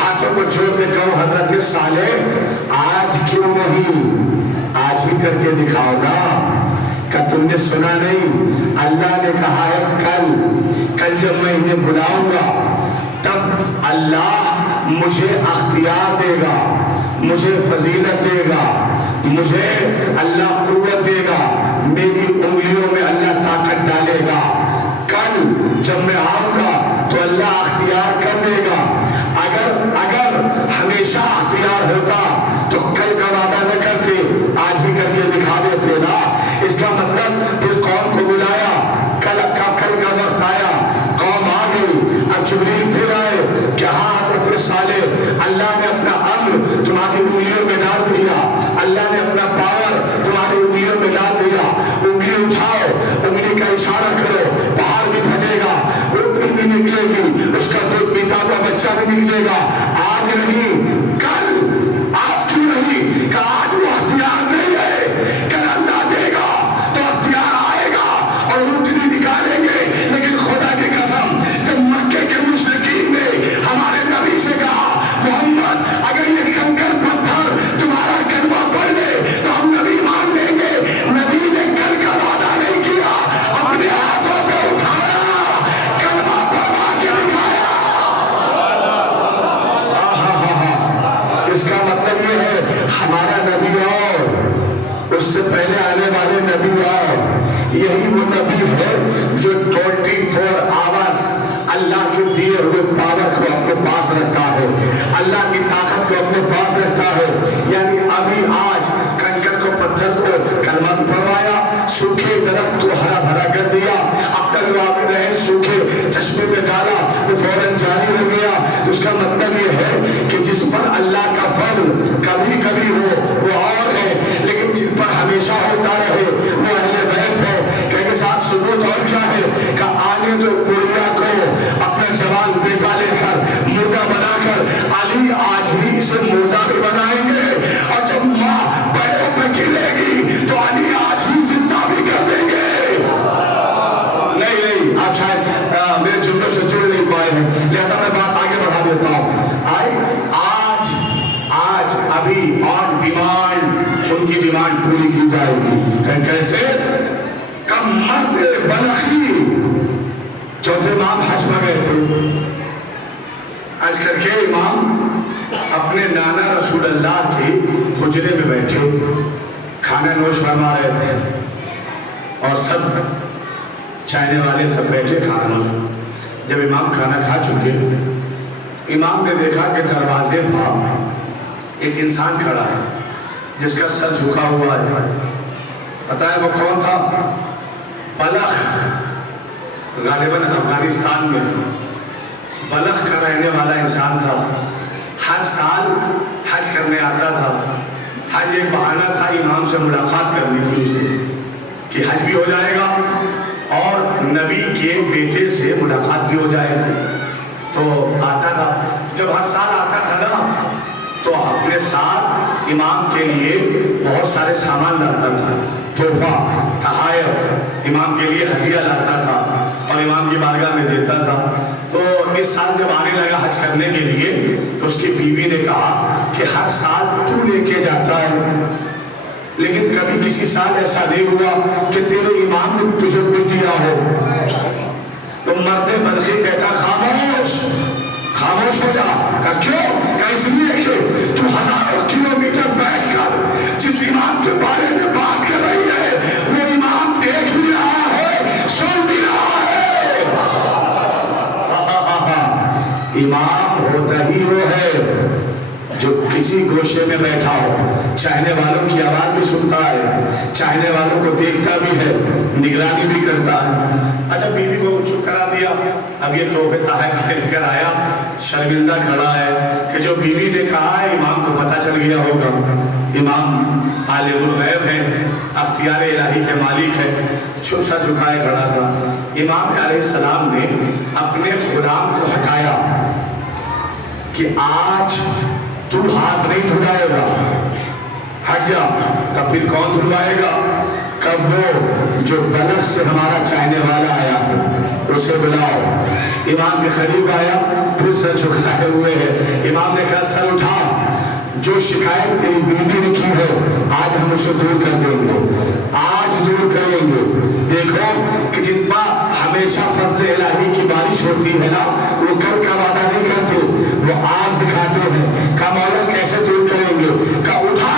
ہاتھوں کو جوڑ کے کہو حضرت صالح آج کیوں نہیں، آج ہی کر کے دکھاؤ نا۔ کہ تم نے سنا نہیں، اللہ نے کہا ہے کل جب میں انہیں بلاؤں گا تب اللہ مجھے اختیار دے گا، مجھے فضیلت دے گا، مجھے اللہ قوت دے گا، میری انگلیوں میں اللہ طاقت ڈالے گا۔ کل جب میں آؤں گا تو اللہ اختیار کر دے گا۔ اگر ہمیشہ اختیار ہوتا تو کل کا وعدہ نہ کرتے، آج ہی کر کے دکھا دیتے نا۔ اس کا مطلب پھر قوم کو بلایا، کل کا وقت آیا، قوم آ گئی، اب جبریل پھر آئے کہ ہاں حضرت صالح اللہ نے اپنا امر تمہاری انگلیوں میں ڈال دیا، اللہ نے اپنا پاور تمہاری انگلیوں میں ڈال دیا، انگلی اٹھاؤ، انگلی کا اشارہ کرو، پہاڑ بھی پھٹے گا، اونٹنی بھی نکلے گی، اس کا دودھ پیتا ہوا بچہ بھی نکلے گا۔ آج نہیں کل، آج کیوں نہیں؟ کہ آج وہ اختیار نہیں ہے، کل اللہ دے گا تو اختیار آئے گا اور اونٹنی نکالیں گے۔ لیکن خدا کی قسم جب مکے کے مشرکین نے ہمارے نبی سے کہا محمد اگر یہ کنکر پتھر تمہارا کلمہ پڑھ لے تو ہم نبی مان لیں گے، نبی نے کل کا وعدہ نہیں کیا، اپنے ہاتھوں پہ اٹھایا، کلمہ پڑھوا کے دکھایا۔ اس کا مطلب یہ ہے ہمارا نبی اور اس سے پہلے آنے والے نبی اور یہی وہ نبی ہے جو 24 آورز اللہ کے دیے ہوئے پاور کو اپنے پاس رکھتا ہے، اللہ کی طاقت کو اپنے پاس رکھتا ہے۔ یعنی ابھی آج کنکر کو پتھر کو کلمہ پڑھوایا، سوکھے درخت کو ہرا بھرا کر دیا، اب تک واقع رہے سوکھے چشمے میں ڈالا وہ فوراً جاری ہو گیا۔ تو اس کا مطلب یہ ہے کہ جس پر اللہ کا فضل کبھی کبھی ہو وہ اور ہے، لیکن جن پر ہمیشہ ہوتا رہے وہ اہل بیت ہے۔ کہ صاحب ثبوت اور کیا ہے کہ آنے تو گڑیا کو اپنا جوان بیٹا لے کر مردہ بنا کر علی آج ہی اسے مردہ بھی بنائیں گے، اور جب ماں پیروں پہ گرے گی تو علی آج ہی زندہ بھی کر دیں گے۔ نہیں آپ شاید میرے جملوں سے جڑ نہیں پائے ہیں، لہذا میں بات آگے بڑھا دیتا ہوں۔ آج ابھی آن ڈیمانڈ ان کی ڈیمانڈ پوری کی جائے گی۔ کیسے؟ کم مرد بلخی چوتھے امام حج میں گئے تھے، حج کر کے امام اپنے نانا رسول اللہ کی حجرے میں بیٹھے کھانا نوش فرما رہے تھے، اور سب چائنے والے سب بیٹھے کھانا نوش۔ جب امام کھانا کھا چکے، امام نے دیکھا کہ دروازے پر ایک انسان کھڑا ہے جس کا سر جھکا ہوا ہے۔ پتہ ہے وہ کون تھا؟ بلخ غالباً افغانستان میں بلخ کا رہنے والا انسان تھا. ہر سال حج کرنے آتا تھا. حج ایک بہانہ تھا امام سے ملاقات کرنی تھی اسے کہ حج بھی ہو جائے گا اور نبی کے بیٹے سے ملاقات بھی ہو جائے گی. تو آتا تھا. جب ہر سال آتا تھا نا تو اپنے ساتھ امام کے لیے بہت سارے سامان لاتا تھا. تحفہ، تحائف امام کے لیے ہدیہ لاتا تھا اور امام کی بارگاہ میں دیتا تھا. تو اس سال جب آنے لگا حج کرنے کے لیے تو اس کی بیوی نے کہا کہ ہر سال تو لے کے جاتا ہے لیکن کبھی کسی سال ایسا نہیں ہوا کہ تیرے امام نے تجھے کچھ دیا ہو. تو مرد بلخی کہتا خاموش خاموش ہو جا. کہا کیوں؟ کہ اس لیے کہ تو ہزاروں کلومیٹر بیٹھ کر جس امام کے بارے میں بات کر رہی ہے وہ امام دیکھ بھی رہا ہے، سن بھی رہا ہے. امام ہوتا ہی وہ ہے جو کسی گوشے میں بیٹھا ہو، چاہنے والوں کی آواز بھی سنتا ہے، چاہنے والوں کو دیکھتا بھی ہے، نگرانی بھی کرتا ہے. اچھا بیوی کو چپ کرا دیا. اب یہ تحفے تحائف لے کر آیا، شرمندہ کھڑا ہے کہ جو بیوی نے کہا ہے امام کو پتہ چل گیا ہوگا. امام عالم الغیب ہے، اختیار الہی کے مالک ہے. چھپ سا جھکائے کھڑا تھا. امام علیہ السلام نے اپنے غلام کو ہٹایا کہ آج تو ہاتھ نہیں دھلائے گا، ہٹ جا. کہ پھر کون دھلوائے گا؟ کہ وہ جو بلخ سے ہمارا چاہنے والا آیا ہے اسے بلاؤ. امام کے قریب آیا، پھر سر جھکائے ہوئے ہے. امام نے کہا سر اٹھا، جو شکایت تیری بیوی نے کی ہے آج ہم اسے دور کر دیں گے، آج دور کریں گے. دیکھو کہ جن پر ہمیشہ فضل الہی کی بارش ہوتی ہے نا وہ کل کا وعدہ نہیں کرتے، وہ آج دکھاتے ہیں. کہ مولا کیسے دور کریں گے؟ کہ اٹھا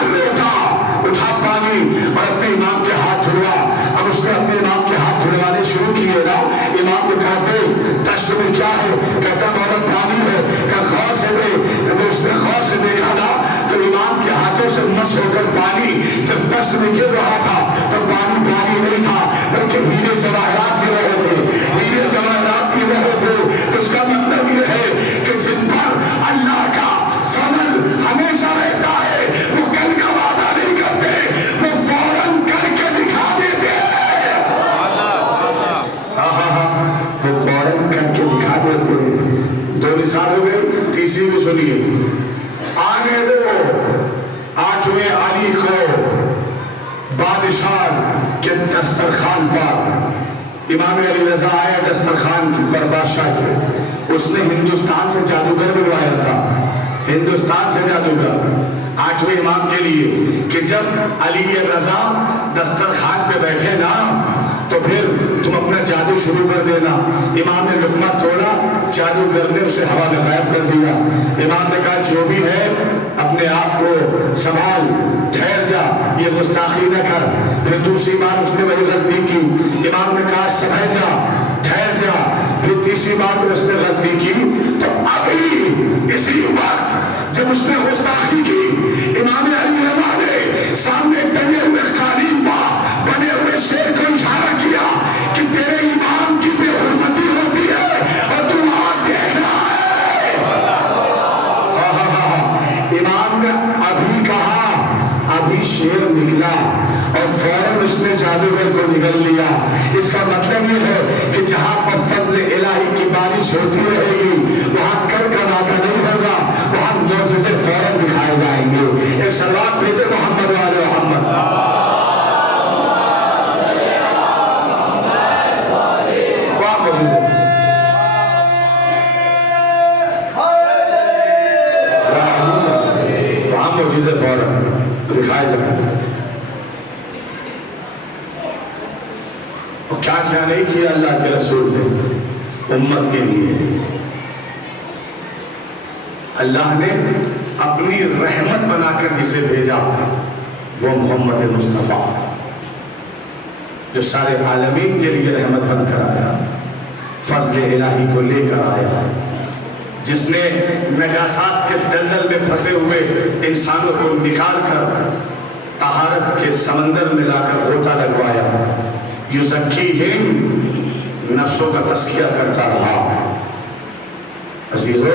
پانی اور اپنے امام کے ہاتھ دھلوا. اب اس نے اپنے امام کے ہاتھ دھلوانے شروع کیے نا. امام کو کہتے دشت میں کیا ہے؟ کہتا مولا پانی ہے. کہ غور سے دے. کہ اس نے غور سے دیکھا نا تو امام کے ہاتھوں سے مس ہو کر پانی جب دشت میں گر رہا تھا تو پانی نہیں تھا بلکہ ہیرے جواہرات گر رہے تھے، ہیرے جواہرات گر رہے تھے. تو اس کا مطلب یہ ہے کہ جن پر اللہ کا فضل ہمیشہ رہتا ہے وہ کل کا وعدہ نہیں کرتے، وہ فوراً کر کے دکھا دیتے ہیں. وہ فوراً کر کے دکھا دیتے ہیں. 2 مثال ہو گئی، تیسری بھی سنیے. آنے دو 8ویں علی کو بادشاہ کے دسترخوان پر. امام علی رضا آئے دسترخوان پر بادشاہ کے. اس نے ہندوستان سے جادوگر بلوایا تھا، ہندوستان سے جادوگر 8ویں امام کے لیے کہ جب علی رضا دسترخوان پہ بیٹھے نا تو پھر تم اپنا جادو شروع کر دینا. امام نے لقمہ توڑا، جادوگر نے اسے ہوا میں غائب کر دیا. امام نے کہا جو بھی ہے اپنے آپ کو سنبھال، ٹھہر جا، یہ گستاخی نہ کر. پھر دوسری بار اس نے وہی غلطی کی. امام نے کہا سنبھل جا، ٹھہر جا. پھر تیسری بار اس نے غلطی کی. تو ابھی اسی وقت جب اس نے گستاخی کی امام علی رضا نے سامنے ٹنگے ہوئے قالین پر بنے ہوئے شیر کو اشارہ کیا کہ تیرے امام کی بے حرمتی ہوتی ہے اور تو وہاں دیکھ رہا ہے. امام نے ابھی کہا، ابھی شیر نکلا اور فوراً اس نے جادوگر کو نگل لیا. اس کا مطلب یہ ہے کہ جہاں پر فضل الہی کی بارش ہوتی رہے گی وہاں کر کا وعدہ نہیں ہوگا، وہاں معجزے فوراً دکھائے جائیں گے. ایک صلوات بھیجے محمد والے محمد. وہاں معجزے فوراً دکھائے جائیں گے. کیا کیا نہیں کیا اللہ کے رسول نے امت کے لیے. اللہ نے اپنی رحمت بنا کر جسے بھیجا وہ محمد مصطفیٰ جو سارے عالمین کے لیے رحمت بن کر آیا، فضل الہی کو لے کر آیا، جس نے نجاسات کے دلدل میں پھنسے ہوئے انسانوں کو نکال کر طہارت کے سمندر میں لا کر غوطہ لگوایا. یزکیہم نفسوں کا تزکیہ کرتا رہا۔ عزیزو،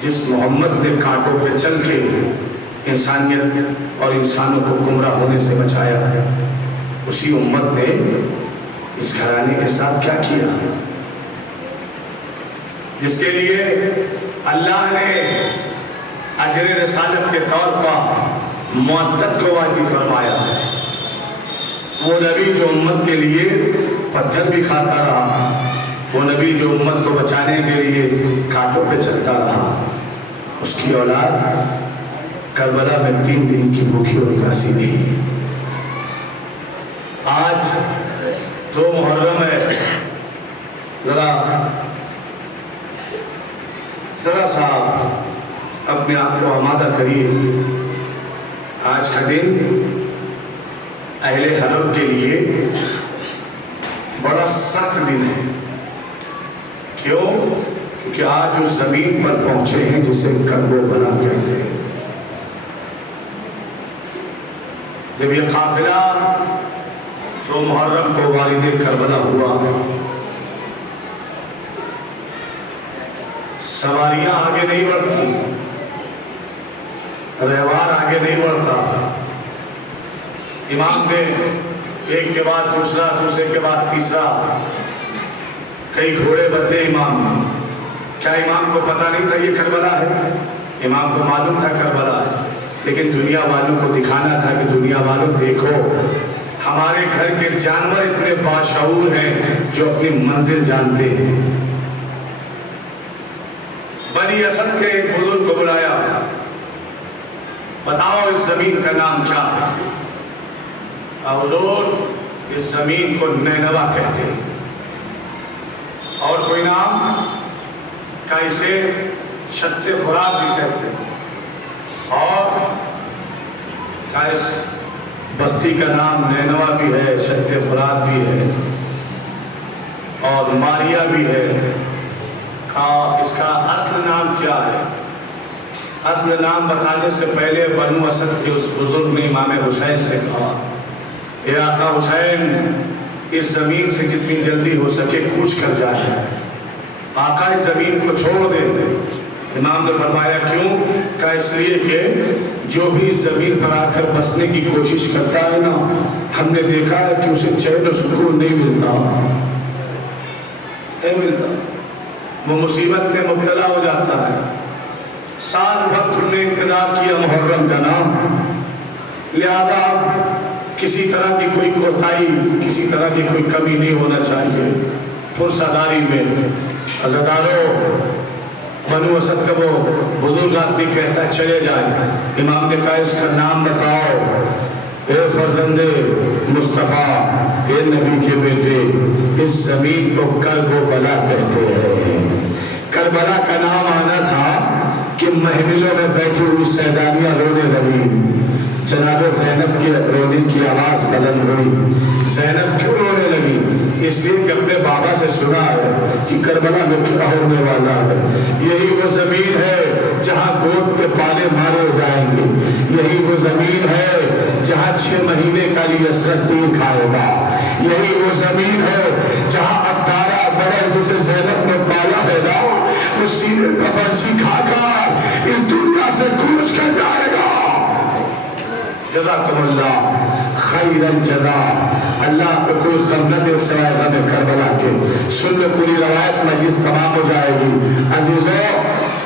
جس محمد نے کانٹوں پہ چل کے انسانیت اور انسانوں کو گمراہ ہونے سے بچایا، اسی امت نے اس گھرانے کے ساتھ کیا کیا؟ جس کے لیے اللہ نے اجر رسالت کے طور پر معدت کو واجب فرمایا، وہ نبی جو امت کے لیے پتھر بھی کھاتا رہا، وہ نبی جو امت کو بچانے کے لیے کانٹوں پہ چلتا رہا، اس کی اولاد کربلا میں 3 دن کی بھوکی اور پیاسی رہی۔ آج 2 محرم ہے، ذرا سا اپنے آپ کو آمادہ کریے۔ آج کا دن اہل حرم کے لیے بڑا سخت دن ہے۔ کیوں؟ کیونکہ آج اس زمین پر پہنچے ہیں جسے کرب و بلا کہتے ہیں۔ جب یہ قافلہ 2 محرم کو والد کربلا ہوا، سواریاں آگے نہیں بڑھتی، رہوار آگے نہیں بڑھتا، امام نے ایک کے بعد دوسرا، دوسرے کے بعد تیسرا، کئی گھوڑے بدلے امام نے۔ کیا امام کو پتہ نہیں تھا یہ کربلا ہے؟ امام کو معلوم تھا کربلا ہے، لیکن دنیا والوں کو دکھانا تھا کہ دنیا والوں دیکھو، ہمارے گھر کے جانور اتنے باشعور ہیں جو اپنی منزل جانتے ہیں۔ بنی اسد کے ایک بزرگ کو بلایا، بتاؤ اس زمین کا نام کیا ہے؟ حضور، اس زمین کو نینوا کہتے ہیں، اور کوئی نام کا اسے شط فرات بھی کہتے ہیں، اور کا اس بستی کا نام نینوا بھی ہے، شط فرات بھی ہے، اور ماریا بھی ہے۔ اس کا اصل نام کیا ہے؟ اصل نام بتانے سے پہلے بنو اسد کے اس بزرگ نے امام حسین سے کہا، اے آقا حسین، اس زمین سے جتنی جلدی ہو سکے کوچ کر جائے، آقا اس زمین کو چھوڑ دے۔ امام نے فرمایا کیوں؟ کہا اس لیے کہ جو بھی اس زمین پر آ کر بسنے کی کوشش کرتا ہے نا، ہم نے دیکھا ہے کہ اسے چین و سکون نہیں ملتا، وہ مصیبت میں مبتلا ہو جاتا ہے۔ سال بھر تم نے انتظار کیا محرم کا نام، لہذا کسی طرح کی کوئی کوتاہی، کسی طرح کی کوئی کمی نہیں ہونا چاہیے پرساداری میں۔ عزادارو، بنو اسد کا وہ بزرگ آدمی کہتا ہے چلے جائیں۔ امام نے کہا اس کا نام بتاؤ۔ اے فرزند مصطفیٰ، اے نبی کے بیٹے، اس زمین کو کرب و بلا کہتے ہیں۔ کربلا کا نام آنا تھا کہ محملوں میں بیٹھی ہوئی سیدانیاں رونے لگی، جناب زینب کے رونے کی آواز بلند ہوئی۔ زینب کیوں رونے لگی؟ اس لیے کہ اپنے بابا سے سنا ہے کہ کربلا میں کیا ہونے والا ہے۔ یہی وہ زمین ہے جہاں گود کے پالے مارے جائیں گے، یہی وہ زمین ہے جہاں 6 مہینے کا علی اصغر تیر کھائے گا، یہی وہ زمین ہے جہاں 18 برس جسے زینب نے پالا ہے نا، وہ سینے پر بچی کھا کر اس دنیا سے کوچ کر جائے گا۔ جزاکم اللہ خیر الجزا۔ اللہ کو کوئی غم نہ دے سوائے غم کربلا کے۔ سن لو پوری روایت مجلس تمام ہو جائے گی۔ عزیزو،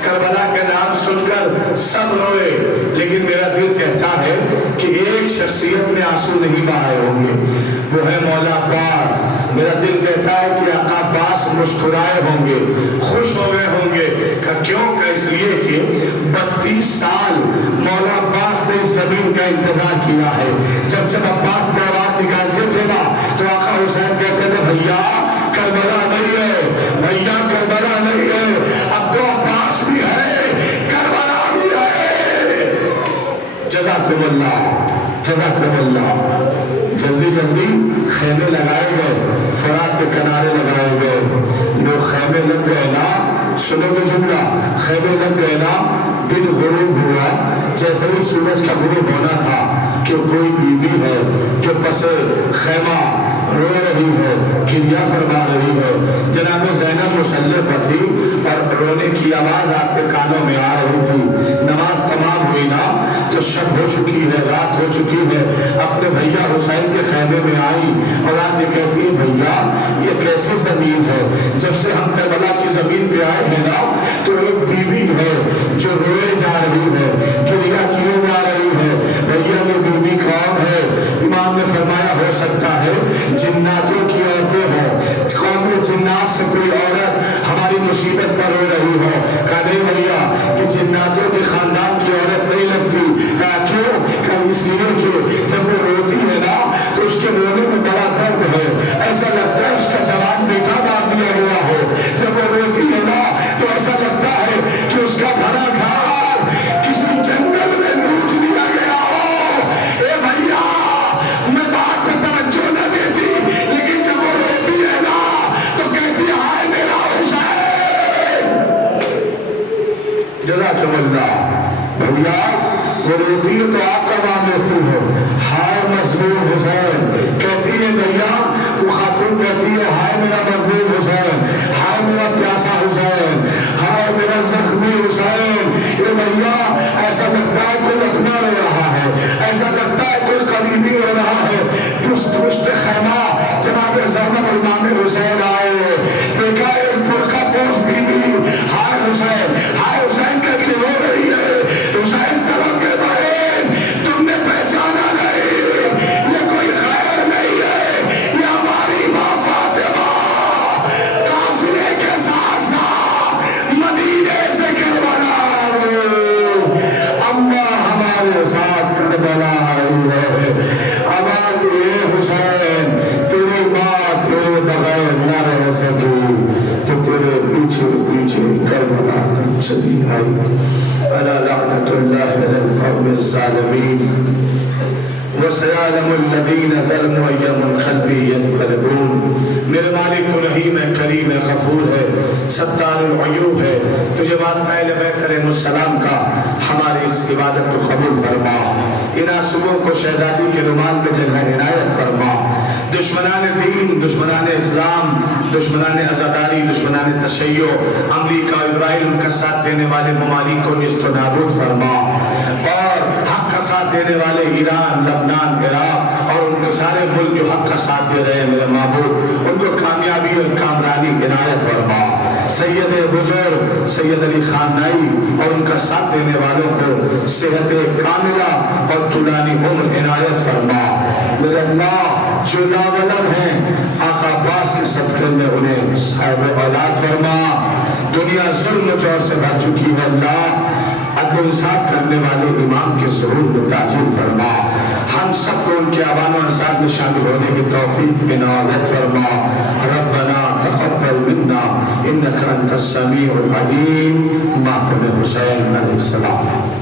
کربلا کا نام سن کر سب روئے، لیکن میرا دل کہتا ہے کہ ایک شخصیت میں آنسو نہیں بہائے ہوں گے، وہ ہے مولا عباس۔ میرا دل کہتا ہے کہ آقا عباس مسکرائے ہوں گے، خوش ہو گئے ہوں گے۔ کیوں؟ کہ اس لیے کہ 32 سال مولا عباس نے اس زمین کا انتظار کیا ہے۔ جب جب عباس تہوار نکالتے تھے نا تو آقا حسین کہتے تھے بھیا کربلا نہیں ہے، بھیا کربلا نہیں ہے، اب تو عباس بھی ہے، کربلا بھی ہے۔ جزاکم اللہ، جزاکم اللہ۔ جلدی جلدی خیمے لگائے گئے، فرات کے کنارے لگائے گئے۔ جو خیمے لگ گئے نا، سنو گے جملہ، خیمے لگ گئے نا، دن غروب ہوا، جیسے ہی سورج کا غروب ہونا تھا کہ کوئی بیوی ہے جو پس خیمہ رو رہی ہے، کریا فرما رہی ہے. جناب زینب مصلی پر تھی اور رونے کی آواز آپ کے کانوں میں آ رہی تھی. نماز تمام ہوئی نا تو شب ہو چکی ہے، رات ہو چکی ہے. اپنے بھیا حسین کے خیمے میں آئی اور آپ نے کہتی ہے بھیا یہ کیسی زمین ہے؟ جب سے ہم کربلا کی زمین پہ آئے ہیں نا تو ایک بیوی ہے جو روئے جا رہی ہے، کریا کیے جا رہی ہے. بھیا یہ بیوی کون ہے؟ امام نے فرمایا ہو سکتا ہے جناتوں کی عورتیں ہوں، قوم جنات سے کوئی عورت ہماری مصیبت پر رو رہی ہو. کہا نہیں بھیا کہ جناتوں کے خاندان کی عورت نہیں لگتی. کہا کیوں؟ کہا اس لیے کہ جب وہ روتی ہے نا تو اس کے رونے میں بڑا درد ہے، ایسا لگتا ہے اس کا جوان بیٹا مار دیا گیا ہو. جب وہ روتی ہے نا تو ایسا لگتا ہے کہ اس کا بھرا گھر کسی جنگل میں لوٹ لیا گیا ہو. اے بھیا میں بات پہ توجہ نہ دیتی لیکن جب وہ روتی ہے نا تو کہتی ہائے میرا حسین. جزاکم اللہ. بھیا وہ روتی ہے تو آپ کا نام لیتی ہو، ہائے مظلوم حسین. کہتی ہے بھیا وہ خاتون کہتی ہے ہائے میرا مظلوم حسین، ہائے میرا پیاسا حسین، ہائے میرا زخمی حسین. یہ بھیا ایسا لگتا ہے کوئی اپنا رو رہا ہے، ایسا لگتا ہے کوئی قریبی رو رہا ہے. پشت خیمہ جناب زینب امام حسین آئے، دیکھا ایک برقع پوش بیوی ہائے حسین ہائے حسین کہہ کے رو رہی ہے. حسین طلب کے بہن تم نے پہچانا نہیں، یہ کوئی خیر نہیں ہے، یہ ہماری ماں فاطمہ قافلے کے ساتھ مدینے سے کربلا اماں ہمارے ساتھ کربلا آئی ہے. آواز یہ حسین تیری ماں تیرے بغیر نہ رہ سکی تو تیرے پیچھے پیچھے کربلا تک چلی آئی. الا لعنت اللہ علی القوم الظالمین وسيعلم الذين ظلموا أي منقلب ينقلبون. میرے مالک کو رحیم ہے، کریم ہے، غفور ہے، ستار العیوب ہے. تجھے واسطہ اہل بیت علیہ السلام کا ہماری اس عبادت کو قبول فرما. ان آنسوؤں کو شہزادی کے رومال میں جگہ عنایت فرما. دشمنان دین، دشمنان اسلام، دشمنان عزاداری، دشمنان تشیع، امریکہ اسرائیل ان کا ساتھ دینے والے ممالک کو نیست و نابود فرما. اور حق کا ساتھ دینے والے ایران، لبنان، عراق اور ان کے سارے ملک جو حق کا ساتھ دے رہے ہیں میرے معبود ان کو کامیابی اور کامرانی عنایت فرما. سید بزرگ سید علی خان نائی اور ان کا ساتھ دینے والوں کو صحت کاملہ اور طولانی عمر عنایت فرما. میرے اللہ جو ناولد ہیں آقا عباس کے صدقے میں انہیں صاحب اولاد فرما. دنیا ظلم و جور سے بھر چکی ہے اللہ، عدل و انصاف کرنے والے امام کے ظہور میں تاجیل فرما. ہم سب کو ان کے آبان و انصار میں شامل ہونے کی توفیق عنایت فرما. ربنا تقبل منا انک انت السمیع العلیم. ماتم حسین علیہ السلام.